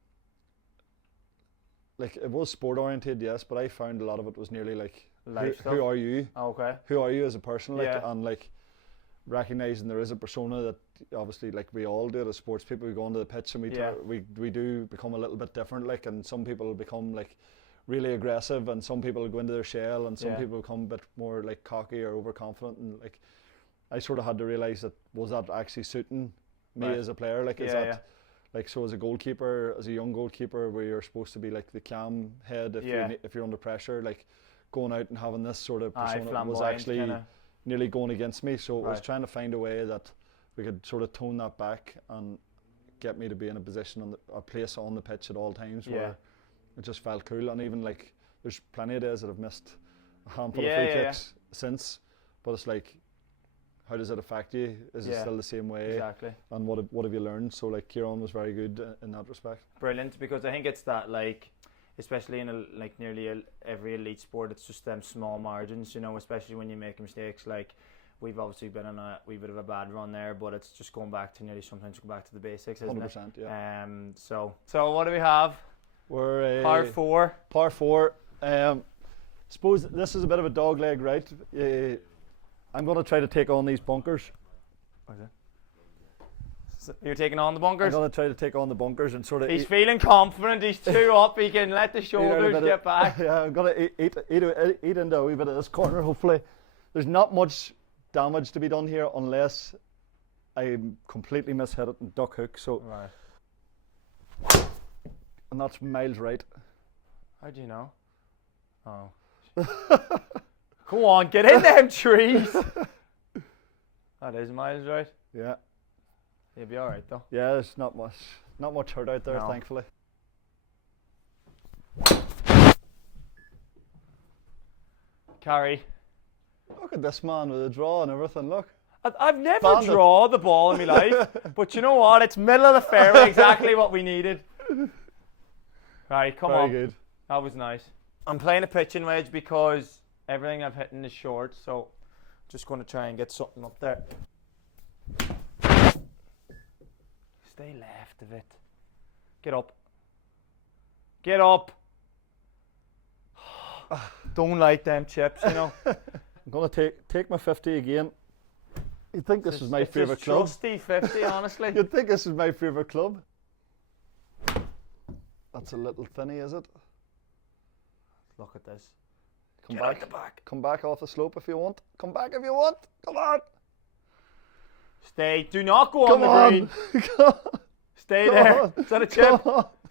it was sport oriented, yes, but I found a lot of it was nearly like who are you? Okay. Who are you as a person? And like recognizing there is a persona that obviously, like we all do as sports people, we go onto the pitch and we do become a little bit different, like, and some people become like really aggressive, and some people go into their shell, and some people become a bit more like cocky or overconfident, and like I sort of had to realize that was that actually suiting me as a player, like is that like, so as a goalkeeper, as a young goalkeeper, where you're supposed to be like the calm head if you're under pressure, like going out and having this sort of persona was actually nearly going against me. So I was trying to find a way that we could sort of tone that back and get me to be in a position a place on the pitch at all times where it just felt cool. And even like there's plenty of days that I've missed a handful of free kicks since, but it's like, how does it affect you? Is it still the same way? Exactly. And what have you learned? So like Kieran was very good in that respect. Brilliant, because I think it's that, like, especially in nearly every elite sport, it's just them small margins, you know, especially when you make mistakes. Like, we've obviously been on a wee bit of a bad run there, but it's just going back to sometimes go back to the basics, isn't 100%, it? 100%, yeah. So what do we have? We're par 4. Par 4. Suppose this is a bit of a dog leg, right? I'm going to try to take on these bunkers. Okay. So you're taking on the bunkers? I'm going to try to take on the bunkers and sort of... He's feeling confident, he's too up, he can let the shoulders get back. Yeah, I'm going to eat into a wee bit of this corner, hopefully. There's not much damage to be done here unless I completely mishit it and duck hook, so... Right. And that's miles right. How do you know? Oh. Go on, get in them trees. That is miles right. Yeah. You'll be alright though. Yeah, there's not much hurt out there, thankfully. Carry. Look at this man with a draw and everything, look. I've never drawn the ball in my life, but you know what? It's middle of the fairway, exactly what we needed. Right, come on. Very good. That was nice. I'm playing a pitching wedge because everything I've hit is short, so just going to try and get something up there. Stay left of it. Get up. Get up. Don't like them chips, you know. I'm going to take my 50 again. You'd think this was my favourite club. Trusty 50, honestly. You'd think this is my favourite club. That's a little thinny, is it? Look at this. Come back. Come back off the slope if you want. Come back if you want. Come on. Stay. Do not go on the green. Stay there. Is that a chip?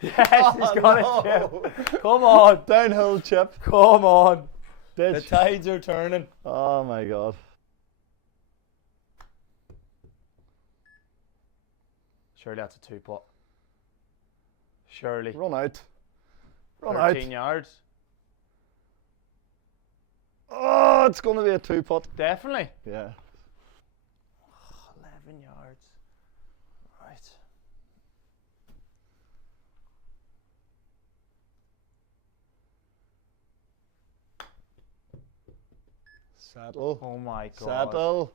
Yes, he's got a chip. Come on. Downhill chip. Come on. Ditch. The tides are turning. Oh my God. Surely that's a 2-putt. Surely. Run out. 13 yards. Oh, it's going to be a 2-putt. Definitely. Yeah. 11 yards. Right. Settle. Oh my God. Settle.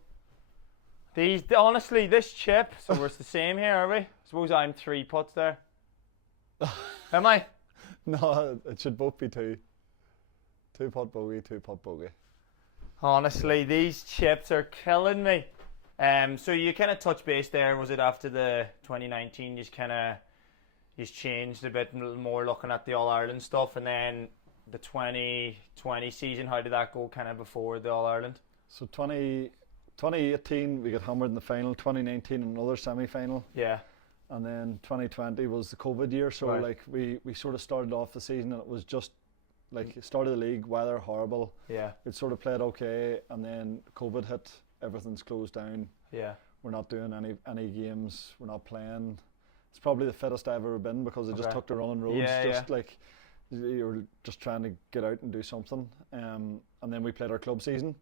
Honestly, this chip, so we're the same here, are we? I suppose I'm 3 putts there. Am I? No, it should both be 2. 2-putt bogey, 2-putt bogey. Honestly, these chips are killing me. So you kind of touched base there. Was it after the 2019? You changed a bit more, looking at the All Ireland stuff, and then the 2020 season. How did that go? Kind of before the All Ireland. So 2018 we got hammered in the final. 2019 another semi-final. Yeah. And then 2020 was the COVID year. So right. like we sort of started off the season and it was just like start of the league, weather horrible. Yeah. It sort of played okay, and then COVID hit. Everything's closed down. Yeah. We're not doing any games. We're not playing. It's probably the fittest I've ever been because I just took to running roads. Like you were just trying to get out and do something. And then we played our club season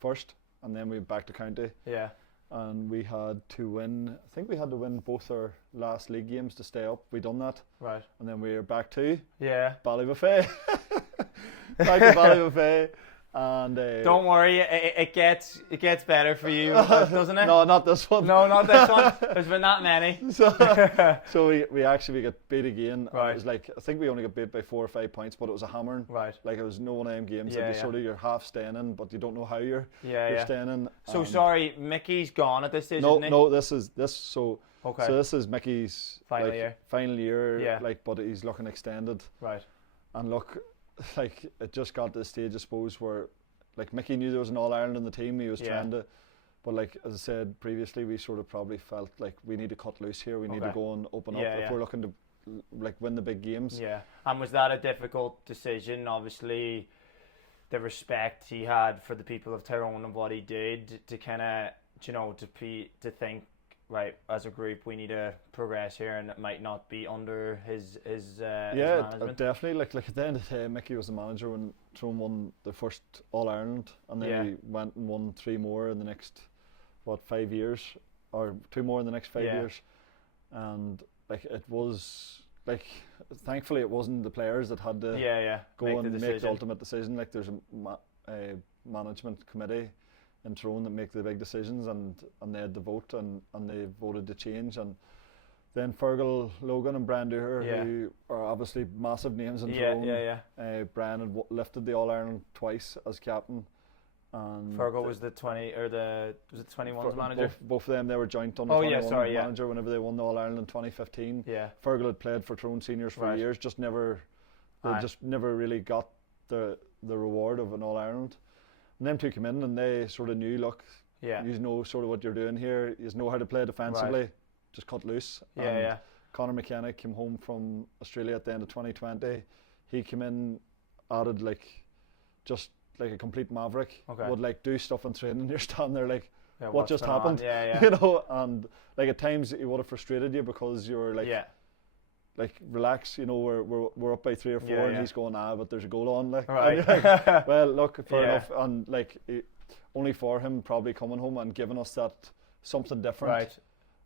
first, and then we went back to county. Yeah. And we had to win. I think we had to win both our last league games to stay up. We done that. Right. And then we were back to Ballybofey. Back to Ballybofey. And don't worry, it gets better for you, doesn't it? No, not this one. No, not this one. There's been that many. So we actually got beat again. Right. It was like, I think we only got beat by 4 or 5 points, but it was a hammering. Right. Like it was no one games. Yeah, like sort of you're half staying in, but you don't know how you're staying in. So sorry, Mickey's gone at this stage. No, isn't he? no, this is. So this is Mickey's final year. Yeah. Like, but he's looking extended. Right. And look, like it just got to the stage, I suppose, where like Mickey knew there was an All Ireland in the team. He was trying to, but like as I said previously, we sort of probably felt like we need to cut loose here. We need to go and open up if we're looking to like win the big games. Yeah. And was that a difficult decision? Obviously, the respect he had for the people of Tyrone and what he did to kind of, to think, right, as a group we need to progress here, and it might not be under his management. Definitely. Like at the end of the day, Mickey was the manager when Tyrone won the first All Ireland, and then he went and won 3 more in the next 5 years, or 2 more in the next 5 years, and like it was like thankfully it wasn't the players that had to go and make the ultimate decision. Like there's a management committee in Tyrone that make the big decisions, and they had the vote, and they voted to change. And then Fergal Logan and Brian Dooher, who are obviously massive names in Tyrone. Brian had lifted the All Ireland twice as captain, and Fergal was the 21's manager. Both of them, they were joint on the 21 manager whenever they won the All Ireland in 2015. Yeah. Fergal had played for Tyrone seniors for years, just never really got the reward of an All Ireland. And them two came in and they sort of knew, look, you know sort of what you're doing here, you know how to play defensively, just cut loose. Conor McKenna came home from Australia at the end of 2020. He came in, added just like a complete maverick, would like do stuff in training. You're standing there like, what just happened? And like at times it would have frustrated you because you were like relax, we're up by 3 or 4 and he's going, but there's a goal on, like, well, look, fair enough. And like only for him probably coming home and giving us that something different,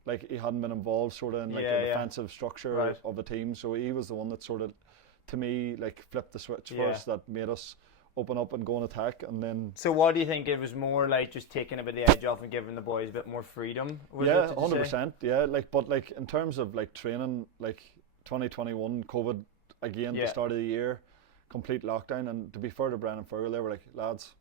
like he hadn't been involved sort of in like the defensive structure of the team, so he was the one that sort of, to me, like flipped the switch for us, that made us open up and go and attack. And then, so what do you think, it was more like just taking a bit of the edge off and giving the boys a bit more freedom? 100%. But like in terms of like training, like 2021 COVID again, the start of the year, complete lockdown, and to be fair to Brian and Fergal, they were like, lads,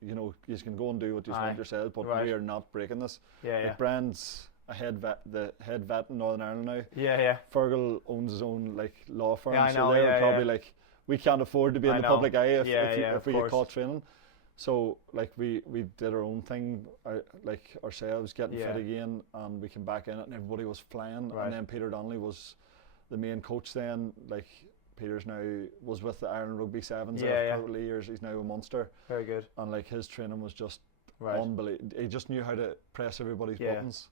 you know, you can go and do what you want yourselves, but Right. we are not breaking this. Yeah, yeah. Like Brand's the head vet in Northern Ireland now. Yeah, yeah. Fergal owns his own like law firm, Yeah, I so know, they were yeah, probably yeah. like, we can't afford to be in I the know. public eye if Of we get course. caught training. So like we did our own thing, like ourselves, getting Yeah. fit again, and we came back in it, and everybody was flying. Right. And then Peter Donnelly was the main coach then. Like Peter's now was with the Ireland Rugby Sevens Yeah, there for yeah. a couple of years. He's now a Munster, Very good. and like his training was just Right. unbelievable. He just knew how to press everybody's Yeah. buttons.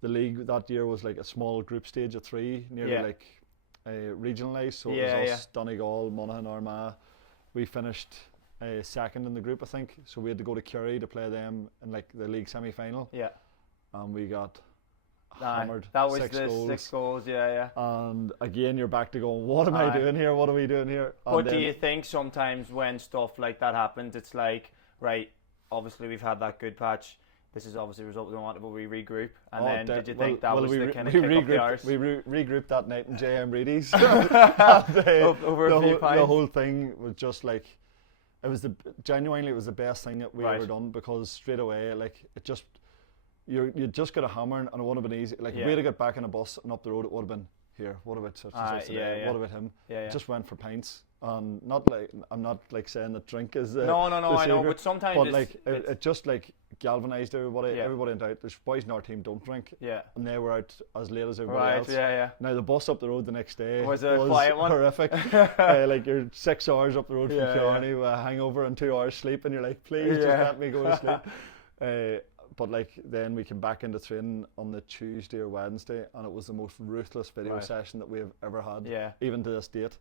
The league that year was like a small group stage of 3, nearly Yeah. like regionalised. So Yeah, it was us, Donegal, Monaghan, Armagh. We finished second in the group, I think. So we had to go to Kerry to play them in like the league semi-final, Yeah. and we got Aye. hammered. That was 6 the goals. 6 goals. Yeah, yeah. And again, you're back to going, what am I Aye. doing here? What are we doing here? And But do then- you think sometimes when stuff like that happens, it's like, right, obviously we've had that good patch. This is obviously a result we don't want, but we regroup. And then did you think that was the kind of kick up the arse? We regrouped that night in JM Reedy's. Over a few The pints. whole thing was just like, it was genuinely it was the best thing that we Right. ever done, because straight away, like, it just, you just got a hammering, and it would have been easy. Like, if Yeah. we had got back on a bus and up the road, it would have been, here, what about such and such today? yeah. What about him? Yeah, yeah. Just went for pints. And not like, I'm not like saying that drink is the No, I the know, secret, but sometimes but it's- like it just like galvanised everybody. Yeah. Everybody in doubt. There's boys in our team don't drink, Yeah. and they were out as late as everybody Right, else. yeah, yeah. Now the bus up the road the next day Was a quiet one? horrific. Like you're 6 hours up the road from Yeah, Killarney with a hangover and 2 hours sleep, and you're like, please just Yeah. let me go to sleep. But like then we came back into training on the Tuesday or Wednesday, and it was the most ruthless video Right. session that we've ever had, Yeah. even to this date.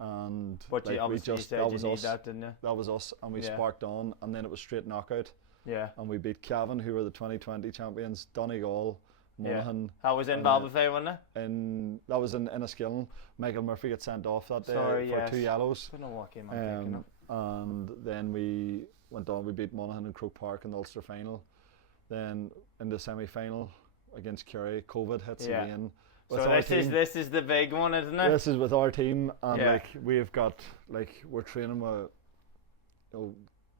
And But like, you obviously said that you was need us. that, didn't you? That was us, and we Yeah. sparked on, and then it was straight knockout, Yeah. and we beat Cavan, who were the 2020 champions, Donegal, Monaghan. I was in Ballybofey, wasn't it? And that was in Enniskillen. Michael Murphy got sent off that day Sorry, for yes. 2 yellows. I don't know what game I'm thinking of. And then we went on. We beat Monaghan in Croke Park in the Ulster final. Then in the semi-final against Kerry, COVID hits Yeah. again. So With our this is the big one, isn't it? This is with our team, and Yeah. like we've got like we're training with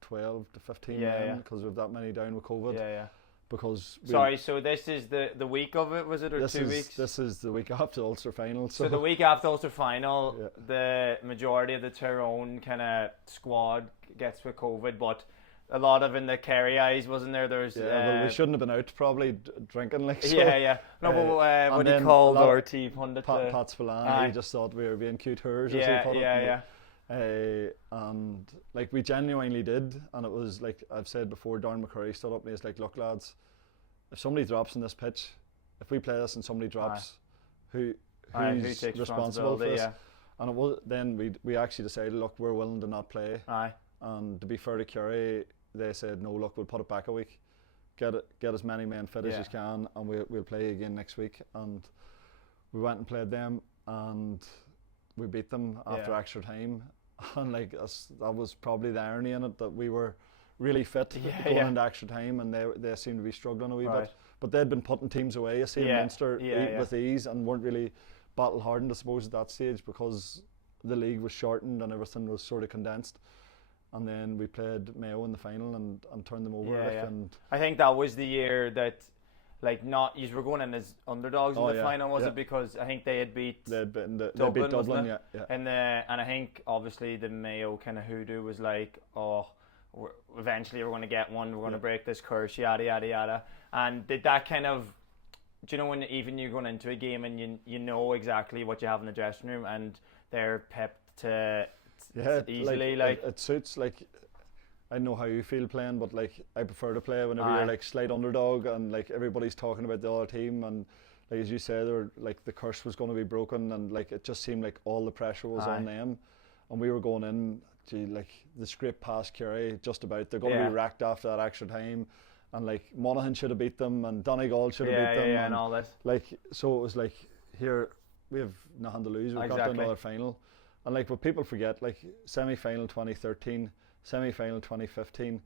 12 to 15 Yeah, yeah. men, because we've that many down with COVID. Yeah, yeah. Because Sorry, so this is the week of it, was it, or this 2 is weeks? this is the week after the Ulster final. So the week after Ulster final, Yeah. the majority of the Tyrone kind of squad gets with COVID, but a lot of in the Kerry eyes, wasn't there? There's well, we shouldn't have been out probably drinking like so. yeah. No, but what and do you then call a lot- RT pundit? Pat Spillane, Aye. he just thought we were being cute hers, as he Yeah, put it. yeah. And like we genuinely did, and it was like I've said before, Darren McCurry stood up and he's like, look lads, if somebody drops in this pitch, if we play this and somebody drops, who's Who takes responsible for this? Yeah. And it was then we actually decided, look, we're willing to not play. Aye. And to be fair to Kerry, they said, no, look, we'll put it back a week, get as many men fit as Yeah. you can, and we'll play again next week. And we went and played them, and we beat them after Yeah. extra time. And like that was probably the irony in it, that we were really fit going Yeah. into extra time, and they seemed to be struggling a wee Right. bit. But they'd been putting teams away, you see, Yeah. Munster Yeah. with ease, and weren't really battle hardened, I suppose, at that stage, because the league was shortened and everything was sort of condensed. And then we played Mayo in the final and turned them over. Yeah. And I think that was the year that, like, not you were going in as underdogs in the final, was it? Because I think they had beat they'd beat Dublin, Dublin, wasn't yeah. and I think obviously the Mayo kind of hoodoo was like, eventually we're going to get one, we're going to break this curse, yada yada yada. And did that kind of, do you know when even you're going into a game and you know exactly what you have in the dressing room, and they're pepped to easily like it suits. Like, I don't know how you feel playing, but like I prefer to play whenever Aye. you're like slight underdog and like everybody's talking about the other team, and like as you said, like the curse was going to be broken, and like it just seemed like all the pressure was on them, and we were going in. Gee, like the scrape past Kerry, just about they're going to be wrecked after that extra time, and like Monaghan should have beat them, and Donegal should have beat them, and all this. Like, so it was like, here we have nothing to lose. We've got to another final, and like what people forget, like semi-final 2013, semi-final 2015,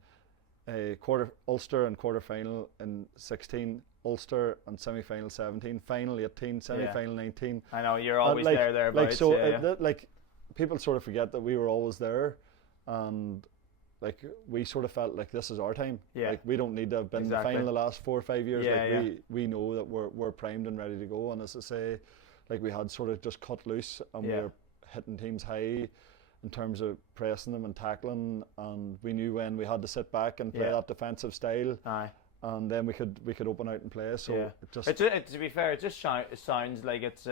quarter Ulster and quarter-final in 16, Ulster and semi-final 17, final 18, semi-final 19. I know you're always like, thereabouts. Like so, like people sort of forget that we were always there, and like we sort of felt like this is our time. Yeah. Like we don't need to have been in the Exactly. final the last 4 or 5 years. Yeah, Like we know that we're primed and ready to go. And as I say, like we had sort of just cut loose and we were hitting teams high in terms of pressing them and tackling, and we knew when we had to sit back and play that defensive style. Aye. And then we could open out and play. So it just to be fair, it just sounds like it's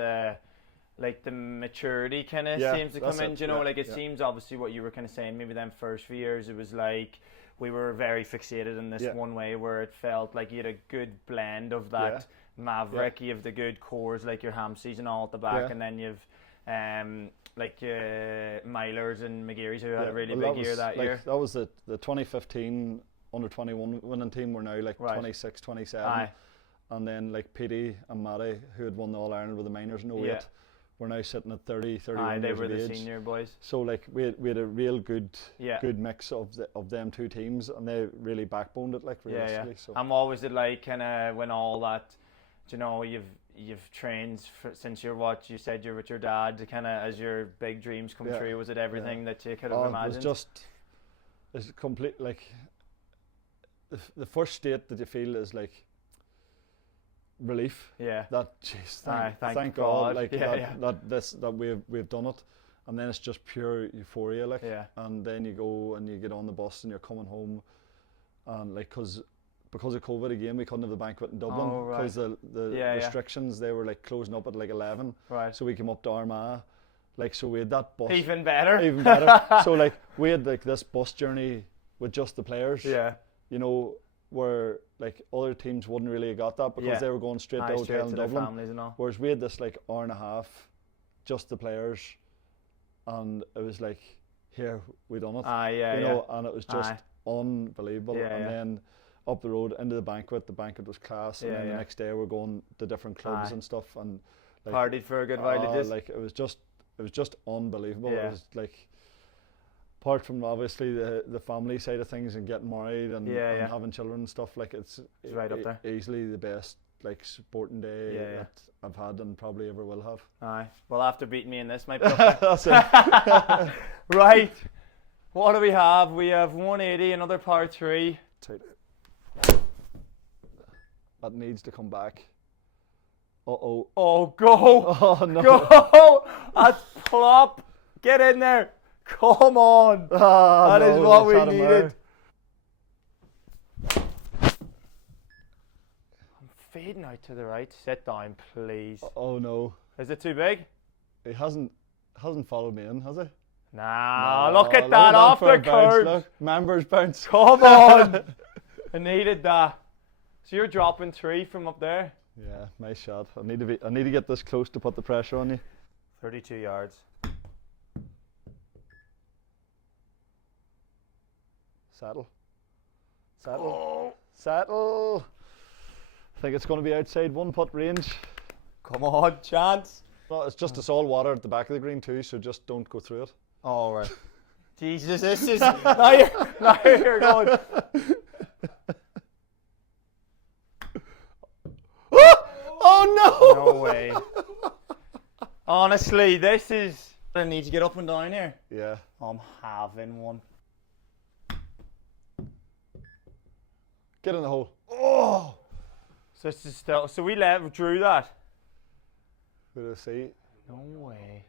like the maturity kind of seems to come in. You know, like it seems obviously what you were kind of saying. Maybe them first few years, it was like we were very fixated in this one way, where it felt like you had a good blend of that maverick. You have the good cores like your Hamseys and all at the back, and then you've like Milers and McGeary's who had a really big year that year. That was the 2015 under 21 winning team. We're now like 26, 27. Aye. And then like Petey and Matty, who had won the All Ireland with the minors in 08, we're now sitting at 30, 31 Aye, years they were of the age. senior boys. So like we had a real good mix of them two teams, and they really backboned it, like, realistically. So. And what was it like kind of when all that, you know, you've trained since you said you're with your dad, kind of as your big dreams come true? Was it everything that you could have imagined? It's complete, like the first state that you feel is like relief. Yeah. That, jeez, thank God, like that we've done it, and then it's just pure euphoria, like. Yeah. And then you go and you get on the bus and you're coming home, and like because of COVID again, we couldn't have the banquet in Dublin because the restrictions, they were like closing up at like 11. Right. So we came up to Armagh, like, so we had that bus. Even better. So like we had like this bus journey with just the players. Yeah. You know, where like other teams wouldn't really have got that because they were going straight to hotel in Dublin. Families and all. Whereas we had this like hour and a half, just the players, and it was like, here, we done it. You know, and it was just unbelievable. And then up the road into the banquet was class, and then the next day we're going to different clubs and stuff, and like, partied for a good while. Like it was just unbelievable. It was like, apart from obviously the family side of things and getting married and having children and stuff, like it's right up there. Easily the best like sporting day that I've had and probably ever will have. Aye. Well, after beating me in this, might be that's it. Right. What do we have? We have 180, another par 3. That needs to come back. Uh-oh. Oh, go. Oh, no. Go. That's plop. Get in there. Come on. That is what we needed. I'm fading out to the right. Sit down, please. Oh, no. Is it too big? He hasn't followed me in, has he? Nah, no, look at that off the curb. Members bounce. Come on. I needed that. So you're dropping 3 from up there? Yeah, nice shot. I need to get this close to put the pressure on you. 32 yards. Settle. Settle. I think it's going to be outside 1 putt range. Come on, chance. Well, it's just all water at the back of the green too, so just don't go through it. All right. Jesus, this is now you're going. Oh no! No way. Honestly, this is. I need to get up and down here. Yeah. I'm having one. Get in the hole. Oh! So this is still. So we drew that. We'll see. No way.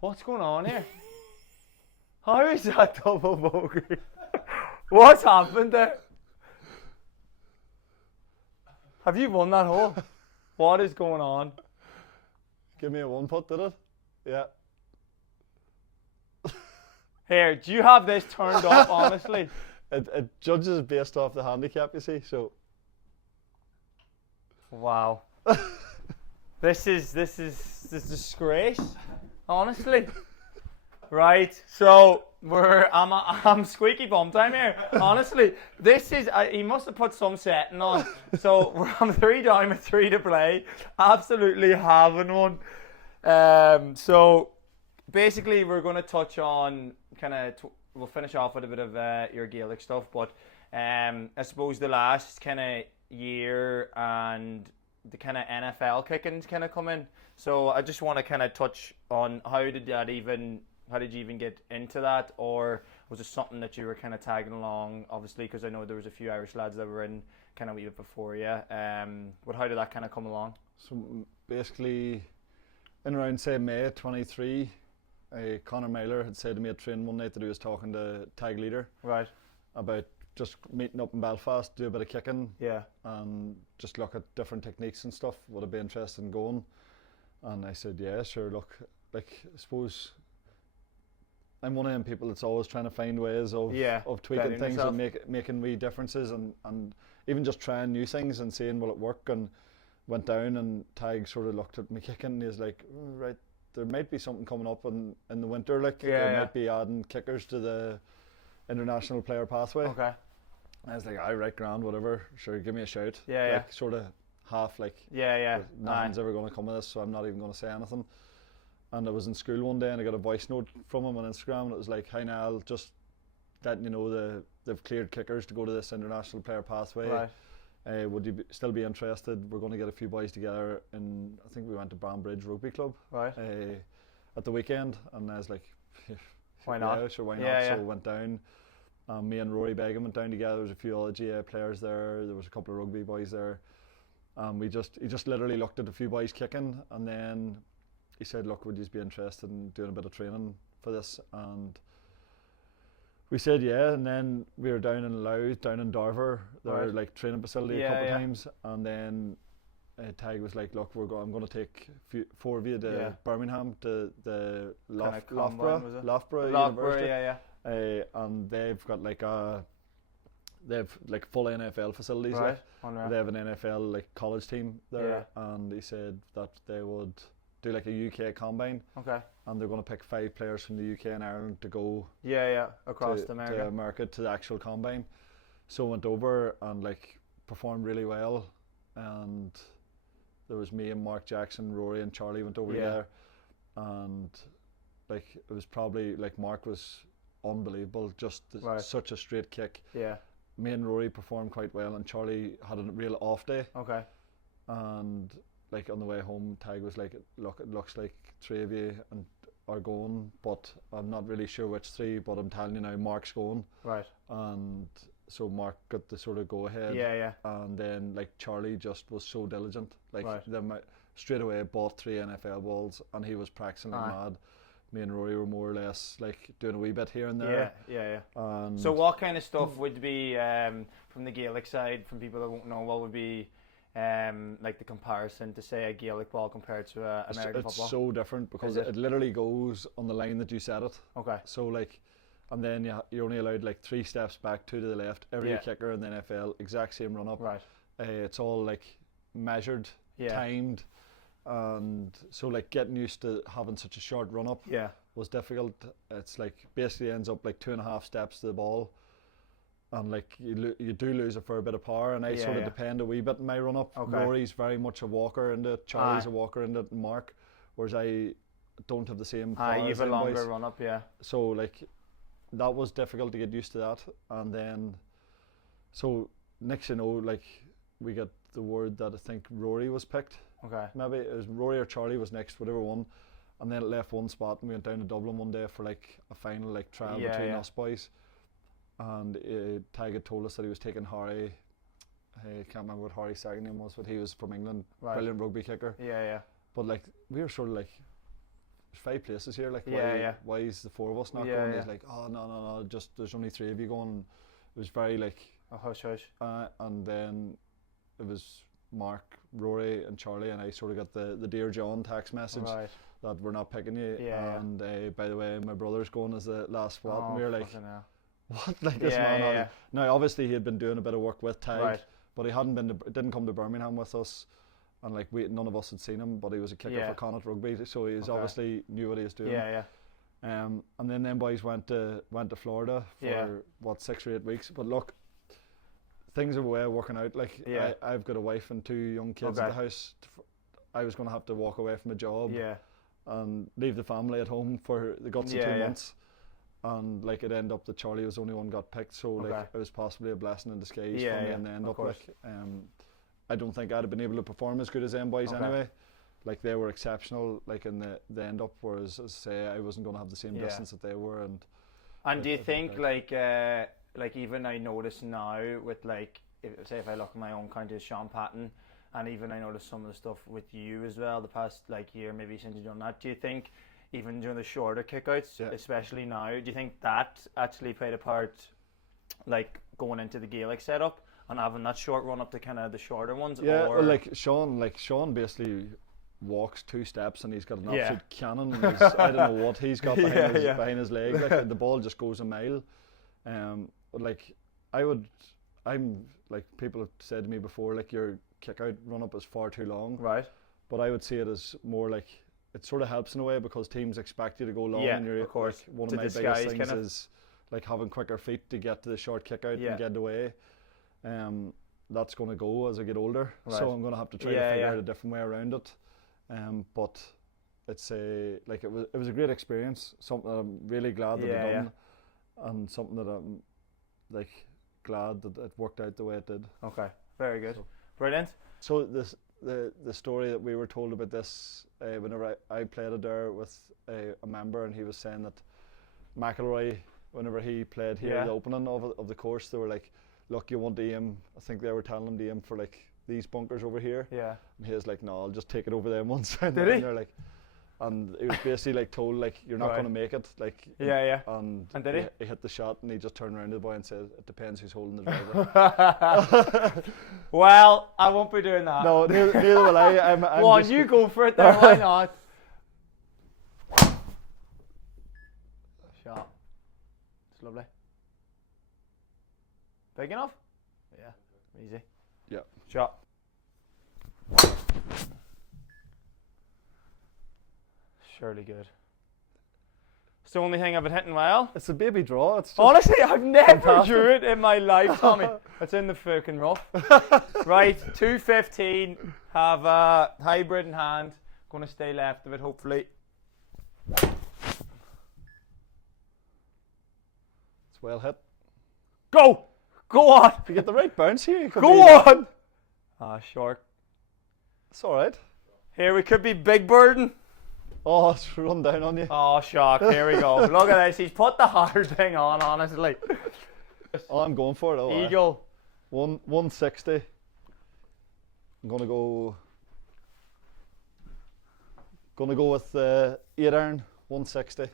What's going on here? How is that double bogey? What's happened there? Have you won that hole? What is going on? Give me a 1 putt, did it? Yeah. Here, do you have this turned up, honestly? It judges based off the handicap, you see, so. Wow. This is disgrace, honestly. Right, so I'm squeaky bum time here. Honestly, this is he must have put some setting on. So I'm 3 down with 3 to play. Absolutely having one. So basically, we're going to touch on we'll finish off with a bit of your Gaelic stuff, but I suppose the last kind of year and the kind of NFL kickings kind of come in. So I just want to kind of touch on how did you even get into that, or was it something that you were kind of tagging along? Obviously, because I know there was a few Irish lads that were in kind of a wee bit before you. But how did that kind of come along? So basically, in around say May 23, Conor Meyler had said to me at training one night that he was talking to tag leader Right. about just meeting up in Belfast, do a bit of kicking, Yeah. and just look at different techniques and stuff. Would I be interested in going? And I said, yeah, sure. Look, like I suppose I'm one of them people that's always trying to find ways of tweaking betting things yourself. and making wee differences and even just trying new things and seeing will it work. And went down and Tag sort of looked at me kicking and he's like, right, there might be something coming up in the winter, like might be adding kickers to the international player pathway. Okay. I was like, right, grand, whatever, sure, give me a shout. Yeah, like, sort of half like, Yeah. nothing's ever going to come of this, so I'm not even going to say anything. And I was in school one day and I got a voice note from him on Instagram and it was like, hi Niall, just letting you know they've cleared kickers to go to this international player pathway. Right. Would you still be interested? We're going to get a few boys together and I think we went to Banbridge Rugby Club Right. at the weekend, and I was like, Why not? Yeah, sure, why not? Yeah. So we went down. Me and Rory Begum went down together. There was a few other GA players there. There was a couple of rugby boys there. He just literally looked at a few boys kicking, and then he said, "Look, would you be interested in doing a bit of training for this?" And we said yeah, and then we were down in Louth, down in Darver, their like training facility a couple of times, and then Tag was like, "Look, I'm going to take four of you to Birmingham to the Loughborough University." And they've got like full NFL facilities. Right. They have an NFL like college team there, and he said that they would do like a UK combine. Okay. And they're going to pick 5 players from the UK and Ireland to go across to America to the actual combine. So went over and like performed really well, and there was me and Mark Jackson, Rory and Charlie went over there, and like it was probably like Mark was unbelievable, just such a straight kick. Yeah. Me and Rory performed quite well, and Charlie had a real off day. Okay. And like on the way home, Tag was like, "Look, it looks like 3 of you are going, but I'm not really sure which 3. But I'm telling you now, Mark's going." Right. And so Mark got the sort of go ahead. Yeah. And then like Charlie just was so diligent, like straight away bought 3 NFL balls, and he was practicing like mad. Me and Rory were more or less like doing a wee bit here and there. Yeah. And so what kind of stuff would be from the Gaelic side, from people that won't know, what would be like the comparison to say a Gaelic ball compared to American football? It's so different because it literally goes on the line that you set it. Okay. So like, and then you're only allowed like 3 steps back, 2 to the left. Every kicker in the NFL, exact same run up. Right. It's all like measured, timed. And so like getting used to having such a short run up was difficult. It's like basically ends up like 2.5 steps to the ball, and like you do lose a fair bit of power, and I sort of depend a wee bit in my run up. Okay. Rory's very much a walker into it, Charlie's a walker into it, and Mark, whereas I don't have the same power. You have a longer run up, So like that was difficult to get used to that, and then so next like we get the word that I think Rory was picked. Okay. Maybe it was Rory or Charlie was next, whatever one, and then it left one spot, and we went down to Dublin one day for like a final like trial between us boys, and Tag had told us that he was taking Harry. I can't remember what Harry's second name was, but he was from England, brilliant rugby kicker. Yeah. But like we were sort of like, there's 5 places here, like why is the 4 of us not going? He's like, oh no, just there's only 3 of you going. It was very like a hush. And then it was Mark, Rory and Charlie, and I sort of got the Dear John text message that we're not picking you, and by the way, my brother's going as the last spot, and we were like, what, like this man now obviously he had been doing a bit of work with Tag, but he didn't come to Birmingham with us, and like none of us had seen him, but he was a kicker for Connacht Rugby, so he obviously knew what he was doing. And then them boys went to Florida for 6 or 8 weeks, but look, things are way working out. Like I've got a wife and 2 young kids at the house. I was going to have to walk away from a job and leave the family at home for the guts of 2 months, and like it ended up that Charlie was the only one got picked. So like it was possibly a blessing in disguise for me in the end up. Like I don't think I'd have been able to perform as good as them boys anyway. Like they were exceptional, like in the end up. Whereas, as I say, I wasn't going to have the same distance that they were. And do you think like even I notice now with like if I look at my own county as Sean Patton, and even I notice some of the stuff with you as well the past like year maybe since you've done that. Do you think even during the shorter kickouts, especially now, do you think that actually played a part, like going into the Gaelic setup and having that short run up to kind of the shorter ones? Yeah, or? well, like Sean basically walks 2 steps and he's got an absolute cannon. And I don't know what he's got behind his leg. Like the ball just goes a mile. Like I'm like people have said to me before, like your kick out run up is far too long. Right. But I would see it as more like it sort of helps in a way because teams expect you to go long. Yeah, and you're, of course. Like, one of my biggest things is like having quicker feet to get to the short kick out and get away. That's going to go as I get older. Right. So I'm going to have to try to figure out a different way around it. But it's it was a great experience. Something that I'm really glad that I've done, and something that I'm like glad that it worked out the way it did. Okay, very good, brilliant. So the story that we were told about this whenever I played Adare with a member, and he was saying that McElroy, whenever he played here, the opening of the course, they were like, look, you want to aim, I think they were telling him to aim for like these bunkers over here. Yeah. And he was like, no, I'll just take it over them one side. Did he? They're like, and he was basically like told like you're not going to make it. Like And did he? He hit the shot and he just turned around to the boy and said, it depends who's holding the driver. Well, I won't be doing that. No, neither will I. I'm Go on, you go for it then, why not? Shot. It's lovely. Big enough? Yeah, easy. Yeah. Shot. Surely good. It's the only thing I've been hitting well. It's a baby draw. It's just honestly, I've never drew it in my life, Tommy. It's in the fucking rough. Right, 2.15. Have a hybrid in hand. Going to stay left of it, hopefully. It's well hit. Go! Go on! If you get the right bounce here, you could go on! Short. It's alright. Here we could be big burden. Oh, it's run down on you. Oh, shock. Here we go. Look at this. He's put the hard thing on, honestly. Oh, I'm going for it. Oh, Eagle. 160. I'm going to go with 8 iron, 160.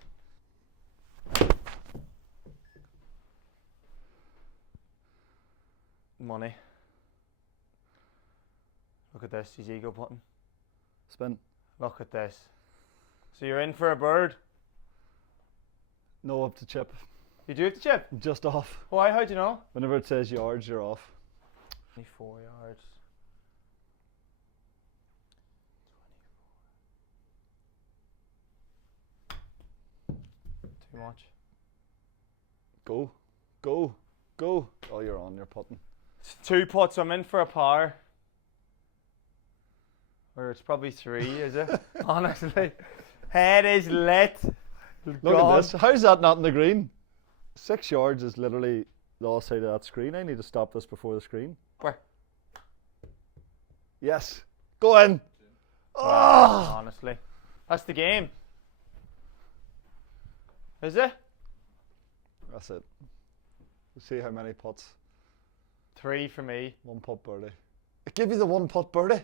Money. Look at this. He's eagle putting. Spin. Look at this. So you're in for a bird? No, up to chip. You do have to chip? Just off. Why? How'd you know? Whenever it says yards, you're off. 24 yards. 24. Too much. Go. Go. Go. Oh, you're on. You're putting. It's 2 putts. I'm in for a par. Or it's probably 3, is it? Honestly. Head is lit. Look at this. How's that not in the green? 6 yards is literally the other side of that screen. I need to stop this before the screen. Where? Yes. Go in. Oh! Honestly. That's the game. Is it? That's it. We'll see how many putts. 3 for me. 1 putt birdie. I give you the 1 putt birdie.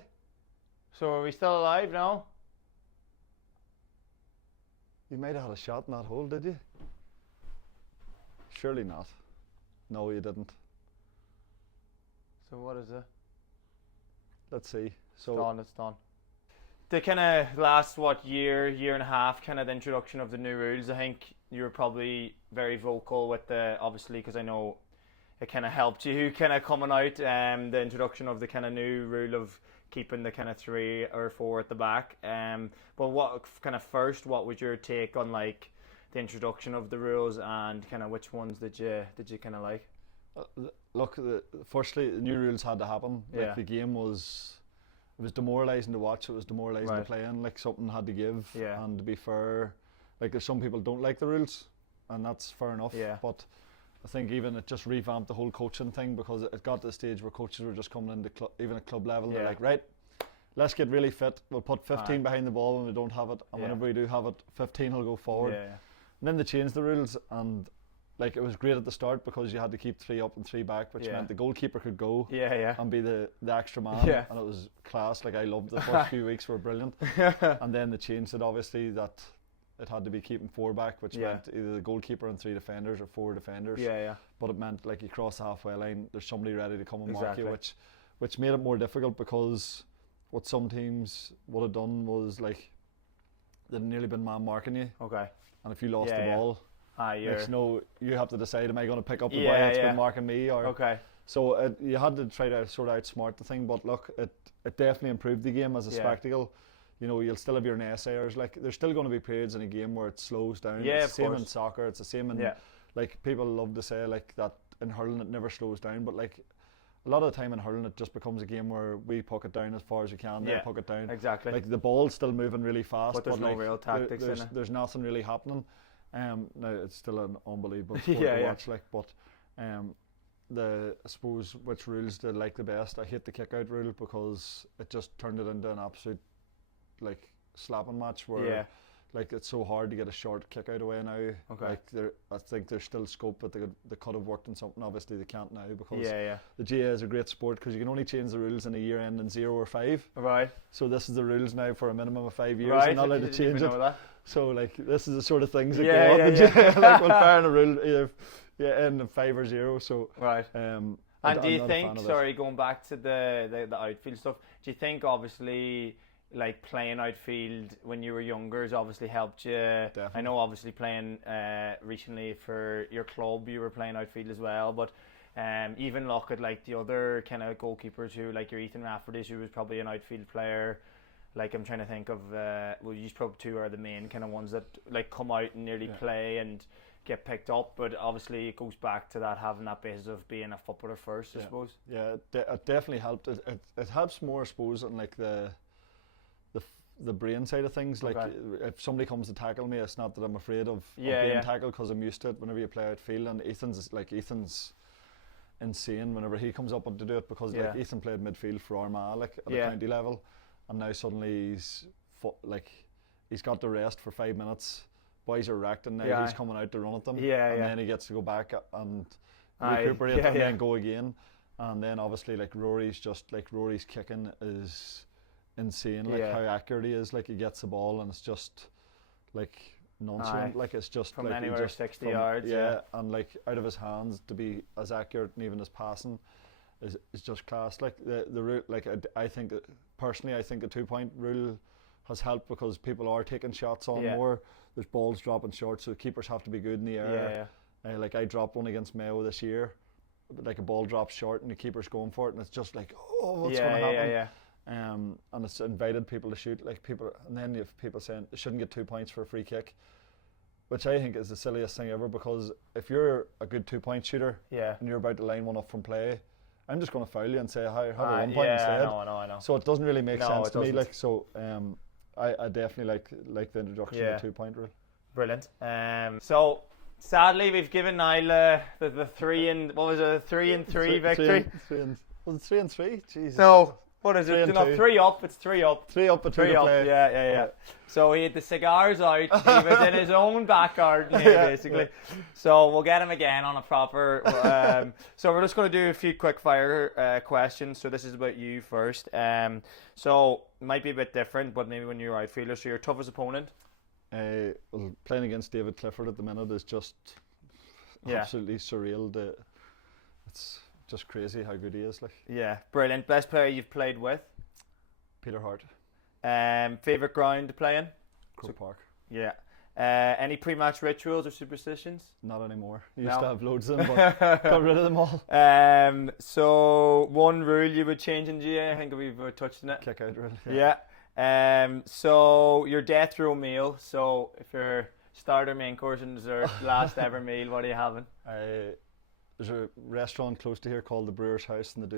So are we still alive now? You might have had a shot in that hole, did you? Surely not. No, you didn't. So what is it? Let's see. So it's done. The kind of last, year and a half, kind of the introduction of the new rules, I think you were probably very vocal with obviously, because I know it kind of helped you kind of coming out, the introduction of the kind of new rule of keeping the kind of 3 or 4 at the back. But what was your take on like the introduction of the rules, and kind of which ones did you kind of like? Look, firstly, the new rules had to happen. Like the game was demoralising to watch. It was demoralising to play in. Like something had to give. And to be fair, like there's some people don't like the rules, and that's fair enough. But I think even it just revamped the whole coaching thing, because it got to the stage where coaches were just coming into even at club level. They're like, right, let's get really fit. We'll put 15 behind the ball when we don't have it, and whenever we do have it, 15 will go forward. And then they changed the rules, and like it was great at the start because you had to keep 3 up and 3 back, which meant the goalkeeper could go and be the extra man, and it was class. Like I loved the first few weeks were brilliant, and then they changed it obviously that it had to be keeping 4 back, which meant either the goalkeeper and 3 defenders or 4 defenders. But it meant like you cross the halfway line, there's somebody ready to come and mark you, which made it more difficult, because what some teams would have done was like they'd nearly been man marking you. And if you lost the ball, you have to decide, am I going to pick up the guy that's been marking me? Or so you had to try to sort of outsmart the thing. But look, it definitely improved the game as a spectacle. You know, you'll still have your naysayers. Like, there's still going to be periods in a game where it slows down. It's the same in soccer. It's the same in like people love to say like that in hurling it never slows down, but like a lot of the time in hurling it just becomes a game where we puck it down as far as we can, they puck it down. Exactly. Like the ball's still moving really fast, but there's no like, real tactics in it. There's nothing really happening. Now it's still an unbelievable sport to watch. Like, but I suppose which rules do I like the best? I hate the kick out rule because it just turned it into an absolute like slapping match where like it's so hard to get a short kick out away now. Like I think there's still scope that they could have worked on something. Obviously they can't now because the GA is a great sport because you can only change the rules in a year ending 0 or 5. So this is the rules now for a minimum of 5 years. You're not allowed to change it. So like this is the sort of things that go on. Like we'll fire a rule either end in 5 or 0. So and do you think, sorry, going back to the outfield stuff, do you think obviously like playing outfield when you were younger has obviously helped you? Definitely. I know obviously playing recently for your club you were playing outfield as well, but even look at like the other kind of goalkeepers who, like your Ethan Rafferty, who was probably an outfield player. Like I'm trying to think of well, you probably 2 are the main kind of ones that like come out and nearly play and get picked up, but obviously it goes back to that having that basis of being a footballer first, I suppose. It definitely helped. It helps more, I suppose, on like the brain side of things. Like if somebody comes to tackle me, it's not that I'm afraid of being tackled because I'm used to it whenever you play outfield. And Ethan's insane whenever he comes up and to do it, because like Ethan played midfield for Armagh like at the county level, and now suddenly he's got the rest for 5 minutes. Boys are wrecked, and now he's coming out to run at them, and then he gets to go back and recuperate and then go again. And then obviously like Rory's kicking is insane, like how accurate he is. Like he gets the ball and it's just like nonchalant, like it's just from like anywhere 60 yards, and like out of his hands to be as accurate, and even his passing is just class. Like the rule, like I think personally, I think the 2-point rule has helped because people are taking shots on more. There's balls dropping short, so the keepers have to be good in the air. Like I dropped one against Mayo this year, but like a ball drops short and the keeper's going for it, and it's just like, oh, what's going to happen? And it's invited people to shoot, like people, and then you have people saying they shouldn't get 2 points for a free kick, which I think is the silliest thing ever, because if you're a good 2-point shooter and you're about to line one up from play, I'm just going to foul you and say have a 1 point instead. I know. So it doesn't really make sense to me. Like so, I definitely like the introduction of the 2-point rule. Brilliant. So sadly we've given Niall the 3 and what was it, a 3-3 victory? Was it 3-3? Jesus. No. What is it? No, 3 up. It's 3 up. 3 up, but 2 to play. Yeah. So he had the cigars out. He was in his own back garden here, basically. So we'll get him again on a proper. So we're just going to do a few quick fire questions. So this is about you first. So it might be a bit different, but maybe when you're outfielder. So your toughest opponent? Well, playing against David Clifford at the minute is just absolutely surreal. It's just crazy how good he is. Like, brilliant. Best player you've played with? Peter Harte. Favourite ground to play in? Croke Park. Any pre-match rituals or superstitions? Not anymore. Used to have loads of them, but got rid of them all. So one rule you would change in GA? I think we've touched on it. Kick out rule. So your death row meal. So if your starter, main course and dessert, last ever meal, what are you having? There's a restaurant close to here called the Brewer's House, and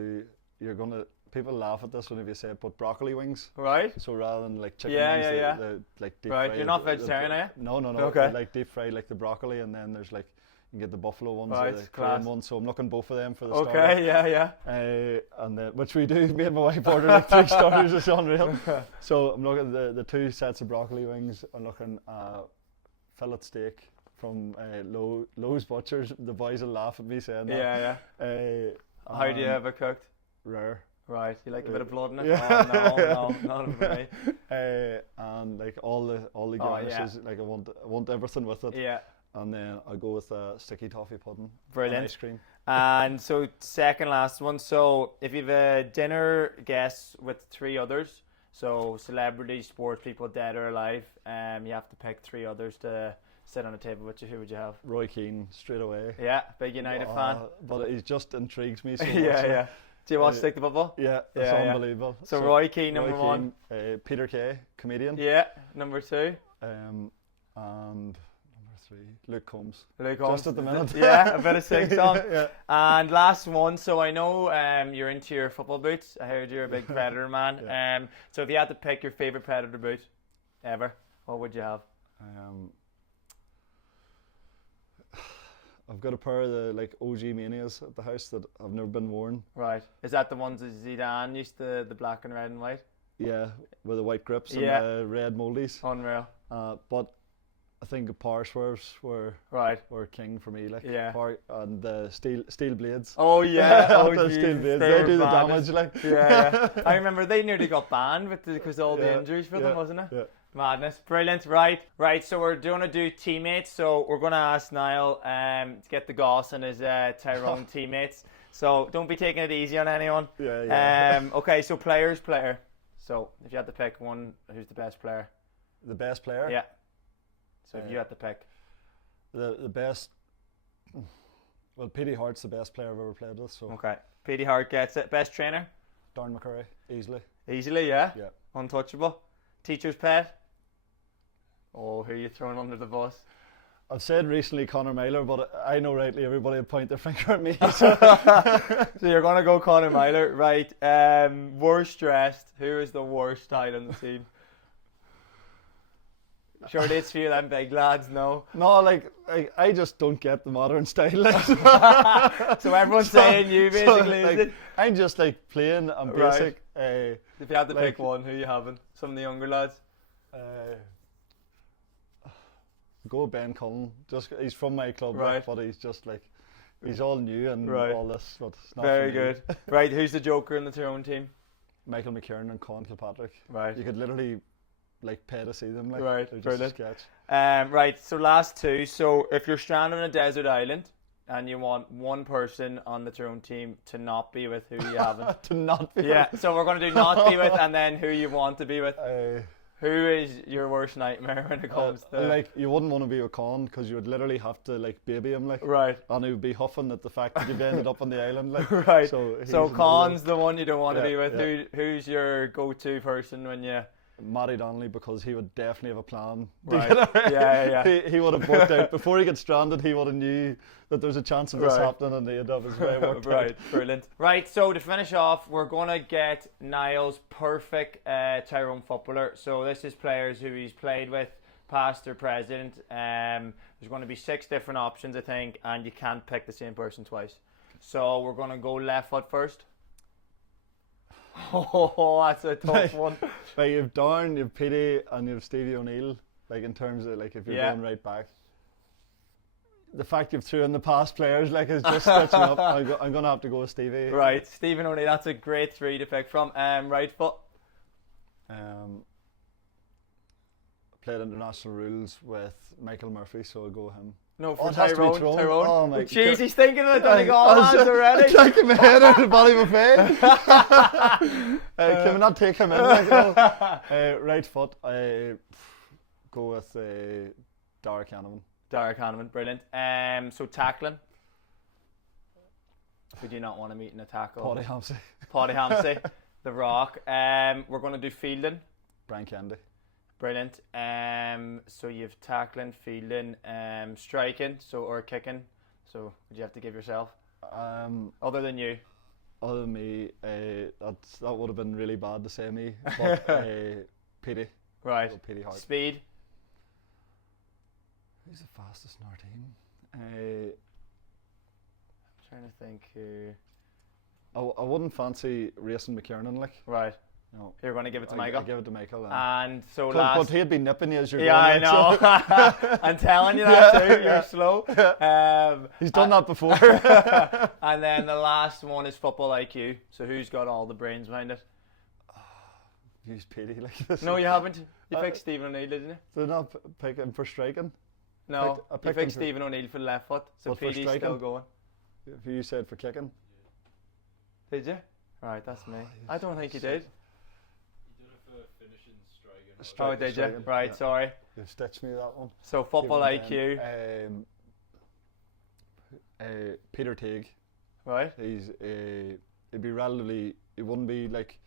people laugh at this whenever you say it, but broccoli wings. Right. So rather than like chicken wings, they like deep fried. You're not vegetarian, are you? No. Okay. Like deep fried, like the broccoli, and then there's like You can get the buffalo ones Right, or the class. cream ones. So I'm looking both of them for the Okay, starter. yeah. And then, which we do. Me and my wife ordered like 3 starters. It's unreal. So I'm looking at the 2 sets of broccoli wings. I'm looking at fillet steak from Lowe's Butchers. The boys will laugh at me saying that. Yeah. How do you have it cooked? Rare. Right, you like a bit of blood in it? Yeah. No, not for me. And like all the garnishes, like I want everything with it. Yeah. And then I'll go with sticky toffee pudding. Brilliant. And ice cream. And so second last one. So if you've a dinner guest with 3 others, so celebrities, sports people, dead or alive, you have to pick 3 others to sit on a table with you. Who would you have? Roy Keane straight away. Yeah, big United fan. But he just intrigues me so much. Yeah. Do you watch Stick the Football? Yeah, it's unbelievable. So Roy Keane, number Roy 1. Keane, Peter Kay, comedian. Yeah, number 2. And number 3, Luke Combs. Luke Combs. Just at the minute. Yeah, a bit of sing-song. Yeah. And last one, so I know you're into your football boots. I heard you're a big Predator man. Yeah. So if you had to pick your favourite Predator boot ever, what would you have? I've got a pair of the like OG Manias at the house that have never been worn. Right. Is that the ones that Zidane used to, the black and red and white? Yeah, with the white grips and Yeah. the red moldies. Unreal. But I think the power swerves were king for me. Like Yeah. and the steel blades. Oh yeah. The geez, steel blades. they They were do the madness. damage. Like Yeah. I remember they nearly got banned because of all the Yeah, injuries for them, wasn't it? Yeah. Madness. Brilliant. Right. So we're going to do teammates. So we're going to ask Niall to get the goss and his Tyrone teammates. So don't be taking it easy on anyone. Yeah. Okay, so player. So if you had to pick one, who's the best player? The best player. Yeah. So if you had to pick. The best. Well, Mickey Harte's the best player I've ever played with. So Okay. Mickey Harte gets it. Best trainer? Darren McCurry, easily. Easily, yeah? Yeah. Untouchable. Teacher's pet? Oh, who are you throwing under the bus? I've said recently Conor Myler, but I know rightly everybody would point their finger at me. So. So you're going to go Conor Myler, right? Worst dressed. Who is the worst style on the team? Surely it's a few of them big lads, no? No, like I just don't get the modern style. Like. So everyone's saying you basically, like, is it? I'm just like plain and Right. basic. If you had to like- pick one, who you having? Some of the younger lads? Go Ben Cullen. Just he's from my club, Right. but he's just like he's all new and Right. all this. But it's not Very for me. good. Right, who's the joker in the Tyrone team? Michael McKiernan and Colin Kilpatrick. Right. You could literally like pay to see them. Like, Right, they're just brilliant. a sketch. Right, so last 2. So if you're stranded on a desert island and you want one person on the Tyrone team to not be with, who you having? To not be. Yeah, so we're going to do not be with and then who you want to be with. Who is your worst nightmare when it comes to... Like you wouldn't want to be with Con because you would literally have to like baby him like. Right. And he would be huffing at the fact that you've ended up on the island like. Right. So, he's So in the Con's the one you don't want to Yeah, be with. yeah. Who's Who's your go-to person when you... Matty Donnelly because he would definitely have a plan. Right. Yeah. He would have worked out before he got stranded. He would have knew that there's a chance of this Right. happening, and he'd have his way worked out. Right, brilliant. Right, so to finish off, we're going to get Niall's perfect Tyrone footballer. So this is players who he's played with, past or present. There's going to be 6 different options, I think, and you can't pick the same person twice. So we're going to go left foot first. Oh, that's a tough one. Like you've Darn, you've Petey, and you've Stevie O'Neill. Like in terms of like if you're Yeah. going right back. The fact you've threw in the past players like is just stitching up. I'm gonna have to go with Stevie. Right, Stephen O'Neill, that's a great 3 to pick from. Right foot. Played international rules with Michael Murphy, so I'll go with him. No, Oh, for it has to be Tyrone. Tyrone. Oh my Jeez, God. he's thinking of the Donegal lads already. I can't get my head out of Ballybofey. Can we not take him in? Like, no? Right foot, I go with Darragh Hanneman. Darragh Hanneman, brilliant. So tackling. Who do you not want to meet in a tackle? Paddy Hampsey. Paddy Hampsey, The Rock. We're going to do fielding. Brian Kennedy. Brilliant. So you've tackling, fielding, striking, or kicking. So would you have to give yourself? Other than you. Other than me, that would have been really bad to say me. But Petey. Right. So Petey Harte. Speed. Who's the fastest in our team? I'm trying to think who. I wouldn't fancy racing McKiernan, like. Right. No. You're going to give it to Michael? I give it to Michael. And so but he'd be nipping you as you're going. Yeah, I know. I'm telling you that too. You're slow. He's done that before. And then the last one is football IQ. So who's got all the brains behind it? Use Petey like this. No, you haven't. You picked Stephen O'Neill, didn't you? Did not pick him for striking? No, you picked Stephen O'Neill for the left foot. So Petey's still going. If you said for kicking. Did you? Right, that's me. I don't think you did. He did it for finishing, striking. Oh, did you? Right, sorry. You stitched me that one. So football IQ. Peter Teague. Right. He'd be relatively. He wouldn't be like.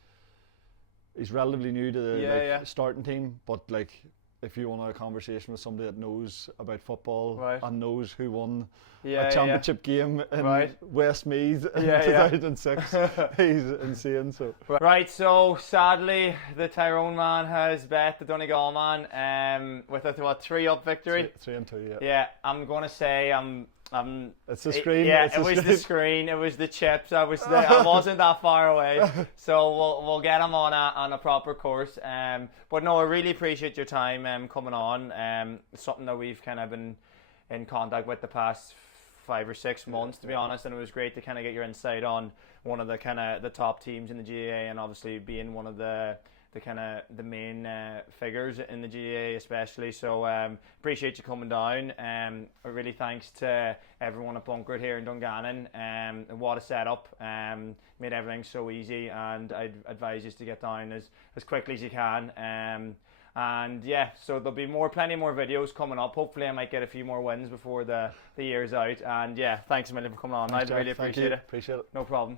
He's relatively new to the starting team, but like if you want to have a conversation with somebody that knows about football and knows who won a championship game in Westmeath in 2006, he's insane. So so sadly the Tyrone man has bet the Donegal man with a 3-up victory. 3-2, yeah. I'm gonna say it's the screen. It was the screen. It was the chips. I wasn't that far away, so we'll get him on a proper course. But no, I really appreciate your time coming on. It's something that we've kind of been in contact with the past 5 or 6 months, to be honest, and it was great to kind of get your insight on one of the kind of the top teams in the GAA, and obviously being one of the kind of the main figures in the GAA especially. So appreciate you coming down. Really thanks to everyone at Bunkr here in Dungannon. What a setup. Made everything so easy, and I'd advise you to get down as quickly as you can. And yeah, so there'll be plenty more videos coming up. Hopefully I might get a few more wins before the year's out. And yeah, thanks a million for coming on. I really appreciate it. Appreciate it. No problem.